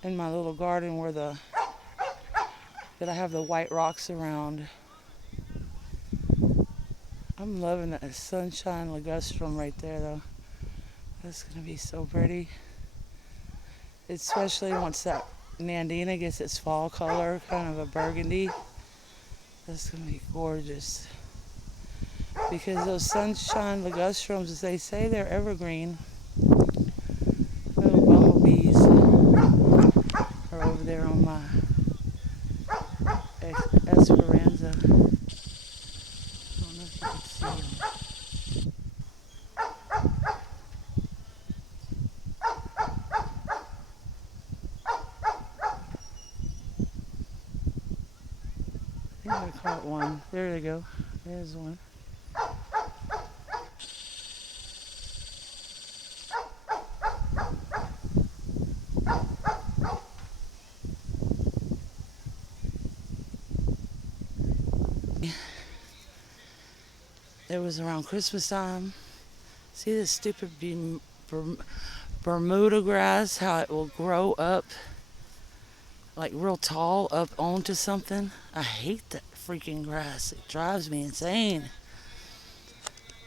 in my little garden where that I have the white rocks around. I'm loving that sunshine ligustrum right there, though. That's going to be so pretty. Especially once that Nandina gets its fall color, kind of a burgundy. That's going to be gorgeous. Because those sunshine ligustrums, as they say, they're evergreen. Little bumblebees are over there on my Esperanza. I don't know if you can see them. I think I caught one. There they go. There's one. It was around Christmas time. See this stupid Bermuda grass, how it will grow up like real tall up onto something. I hate that freaking grass. It drives me insane.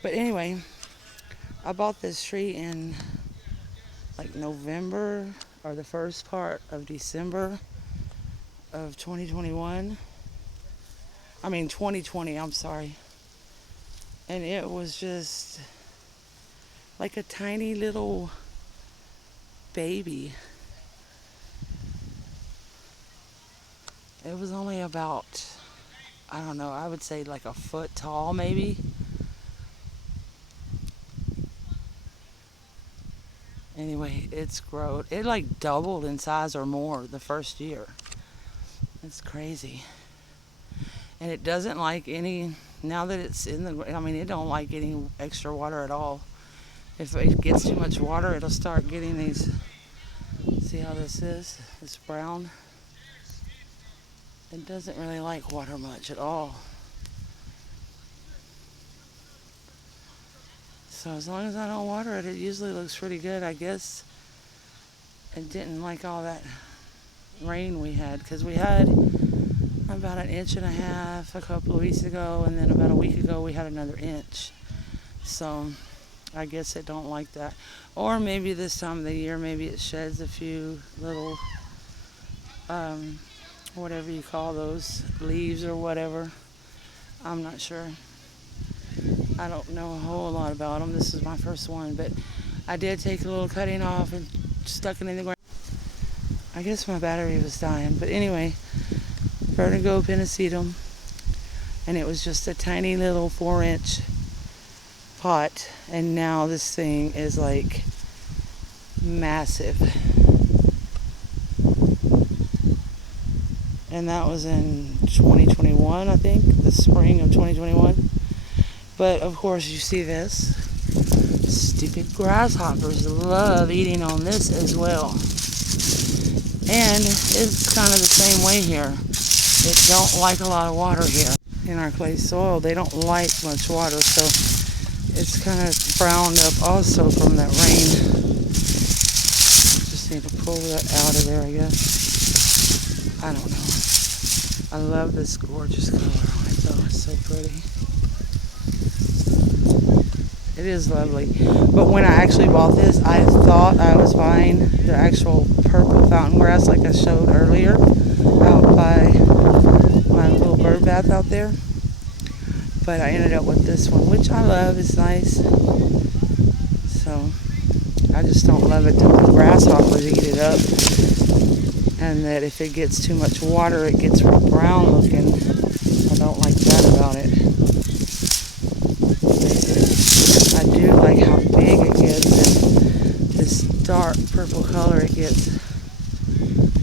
But anyway, I bought this tree in like November or the first part of December of 2021. 2020, I'm sorry. And it was just like a tiny little baby. It was only about, I don't know, I would say like a foot tall maybe. Anyway, it's grown. It like doubled in size or more the first year. It's crazy. And it doesn't like any, now that it's in the, it don't like any extra water at all. If it gets too much water, it'll start getting these, see how this is? It's brown. It doesn't really like water much at all. So as long as I don't water it, it usually looks pretty good. I guess it didn't like all that rain we had, because we had about 1.5 inches a couple of weeks ago, and then about a week ago we had another inch. So I guess it don't like that. Or maybe this time of the year, maybe it sheds a few little, whatever you call those, leaves or whatever. I'm not sure. I don't know a whole lot about them. This is my first one, but I did take a little cutting off and stuck it in the ground. I guess my battery was dying, but anyway, Vertigo Pennisetum, and it was just a tiny little 4-inch pot, and now this thing is like massive. And that was in 2021, I think, the spring of 2021. But of course you see this. Stupid grasshoppers love eating on this as well. And it's kind of the same way here. It don't like a lot of water here. In our clay soil, they don't like much water, so it's kind of browned up also from that rain. Just need to pull that out of there, I guess. I don't know. I love this gorgeous color on it, though. It's so pretty. It is lovely. But when I actually bought this, I thought I was buying the actual purple fountain grass like I showed earlier out by my little bird bath out there. there. But I ended up with this one, which I love. It's nice. So I just don't love it that the grasshoppers eat it up, and that if it gets too much water, it gets real brown looking. I don't like that about it. I do like how big it gets and this dark purple color it gets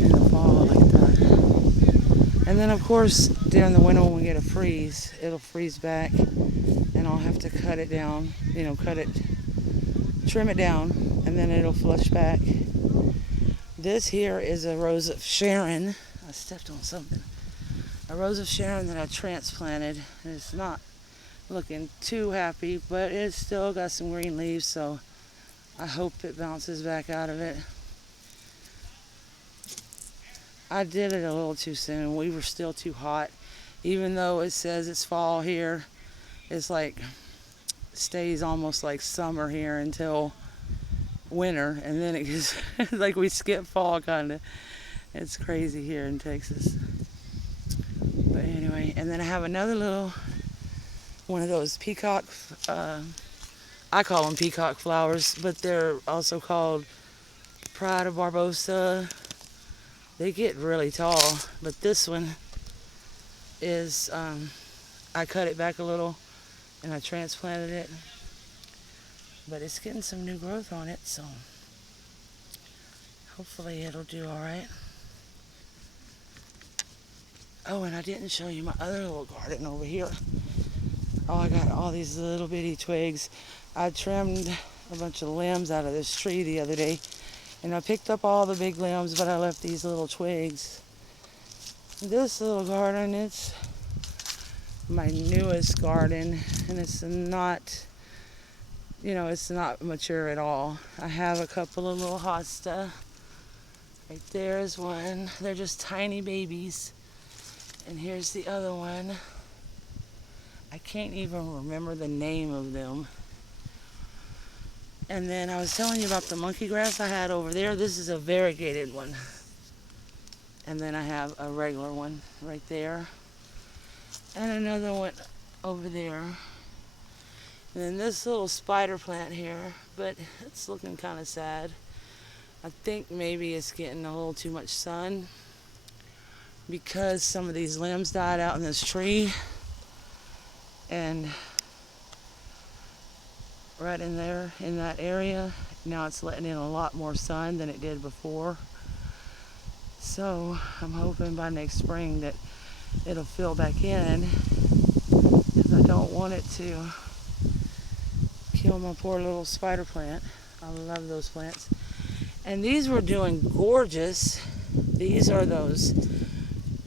in the fall like that. And then of course during the winter when we get a freeze, it'll freeze back and I'll have to cut it down, trim it down, and then it'll flush back. This here is a rose of Sharon. I stepped on something. A rose of Sharon that I transplanted. It's not looking too happy, but it's still got some green leaves, so I hope it bounces back out of it. I did it a little too soon. We were still too hot. Even though it says it's fall here, it's like stays almost like summer here until winter, and then it gets like we skip fall kind of. It's crazy here in Texas. But anyway, and then I have another little one of those peacock, I call them peacock flowers, but they're also called Pride Barbosa. They get really tall, but this one is, I cut it back a little and I transplanted it, but it's getting some new growth on it, so hopefully it'll do all right. Oh, and I didn't show you my other little garden over here. Oh, I got all these little bitty twigs. I trimmed a bunch of limbs out of this tree the other day, and I picked up all the big limbs, but I left these little twigs. This little garden, it's my newest garden, and it's not, it's not mature at all. I have a couple of little hosta. Right there is one. They're just tiny babies. And here's the other one. I can't even remember the name of them. And then I was telling you about the monkey grass I had over there. This is a variegated one. And then I have a regular one right there. And another one over there. And then this little spider plant here, but it's looking kind of sad. I think maybe it's getting a little too much sun because some of these limbs died out in this tree. And right in there, in that area, now it's letting in a lot more sun than it did before. So I'm hoping by next spring that it'll fill back in, because I don't want it to kill my poor little spider plant. I love those plants. And these were doing gorgeous. These are those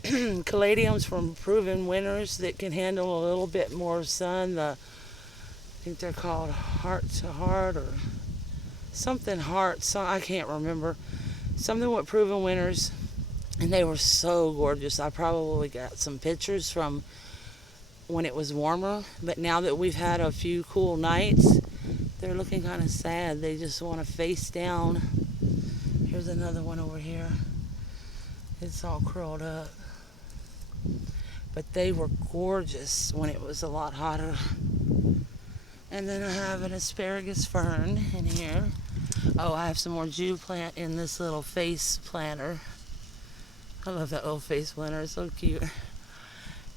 caladiums from Proven Winners that can handle a little bit more sun. I think they're called Heart to Heart or something Heart. So I can't remember. Something with Proven Winners. And they were so gorgeous. I probably got some pictures from when it was warmer. But now that we've had a few cool nights, they're looking kind of sad. They just want to face down. Here's another one over here. It's all curled up. But they were gorgeous when it was a lot hotter. And then I have an asparagus fern in here. Oh, I have some more Jew plant in this little face planter. I love that little face planter. It's so cute.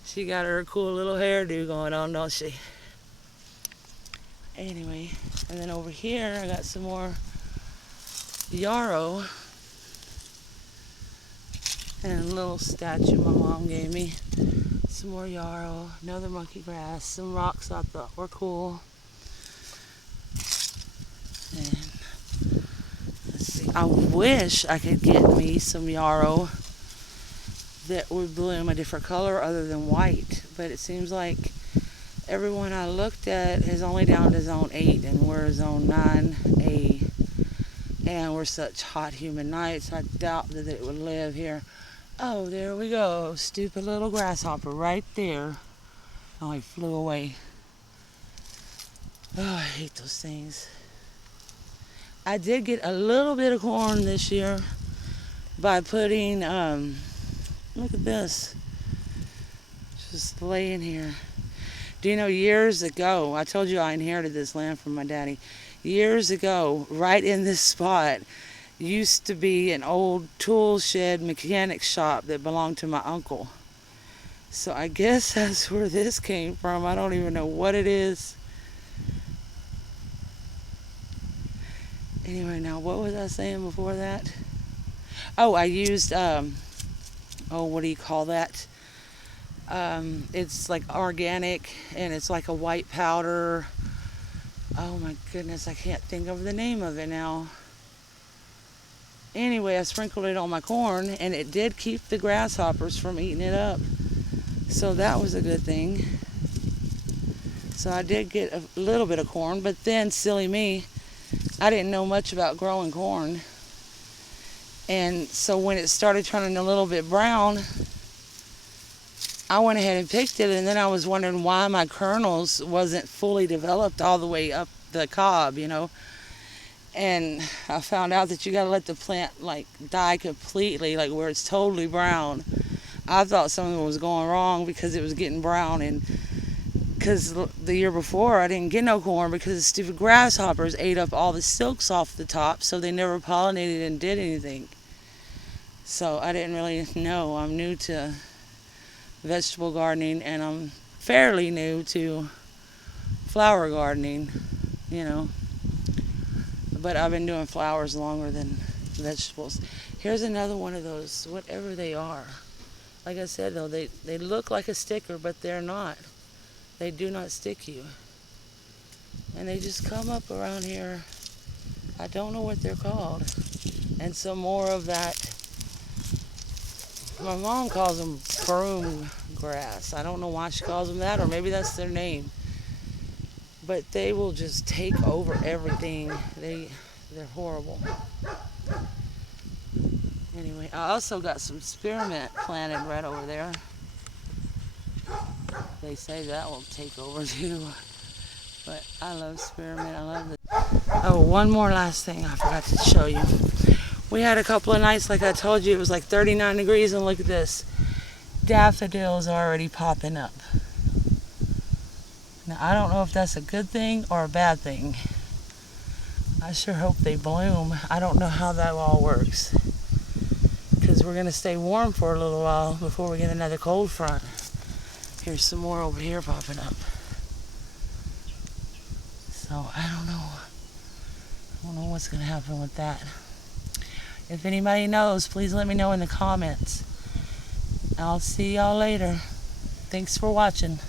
She got her cool little hairdo going on, don't she? Anyway, and then over here I got some more yarrow. And a little statue my mom gave me. Some more yarrow, another monkey grass, some rocks I thought were cool. And let's see, I wish I could get me some yarrow that would bloom a different color other than white. But it seems like everyone I looked at is only down to zone 8 and we're zone 9A. And we're such hot humid nights, I doubt that it would live here. Oh, there we go. Stupid little grasshopper right there. Oh, he flew away. Oh, I hate those things. I did get a little bit of corn this year by putting, look at this. just laying here. Do you know, years ago, I told you I inherited this land from my daddy. Years ago, right in this spot, used to be an old tool shed mechanic shop that belonged to my uncle. So I guess that's where this came from. I don't even know what it is. Anyway, now what was I saying before that? Oh, I used, what do you call that? It's like organic and it's like a white powder. Oh my goodness, I can't think of the name of it now. Anyway, I sprinkled it on my corn and it did keep the grasshoppers from eating it up. So that was a good thing. So I did get a little bit of corn, but then, silly me, I didn't know much about growing corn. And so when it started turning a little bit brown, I went ahead and picked it, and then I was wondering why my kernels wasn't fully developed all the way up the cob, And I found out that you gotta let the plant like die completely, like where it's totally brown. I thought something was going wrong because it was getting brown, and because the year before I didn't get no corn because the stupid grasshoppers ate up all the silks off the top, so they never pollinated and did anything. So I didn't really know. I'm new to vegetable gardening, and I'm fairly new to flower gardening, But I've been doing flowers longer than vegetables. Here's another one of those, whatever they are. Like I said, though, they look like a sticker, but they're not. They do not stick you. And they just come up around here. I don't know what they're called. And some more of that. My mom calls them broom grass. I don't know why she calls them that, or maybe that's their name. But they will just take over everything. They're horrible. Anyway, I also got some spearmint planted right over there. They say that will take over too. But I love spearmint. I love it. Oh, one more last thing I forgot to show you. We had a couple of nights, like I told you, it was like 39 degrees, and look at this. Daffodils are already popping up. Now, I don't know if that's a good thing or a bad thing. I sure hope they bloom. I don't know how that all works, because we're going to stay warm for a little while before we get another cold front. Here's some more over here popping up. So I don't know. I don't know what's going to happen with that. If anybody knows, please let me know in the comments. I'll see y'all later. Thanks for watching.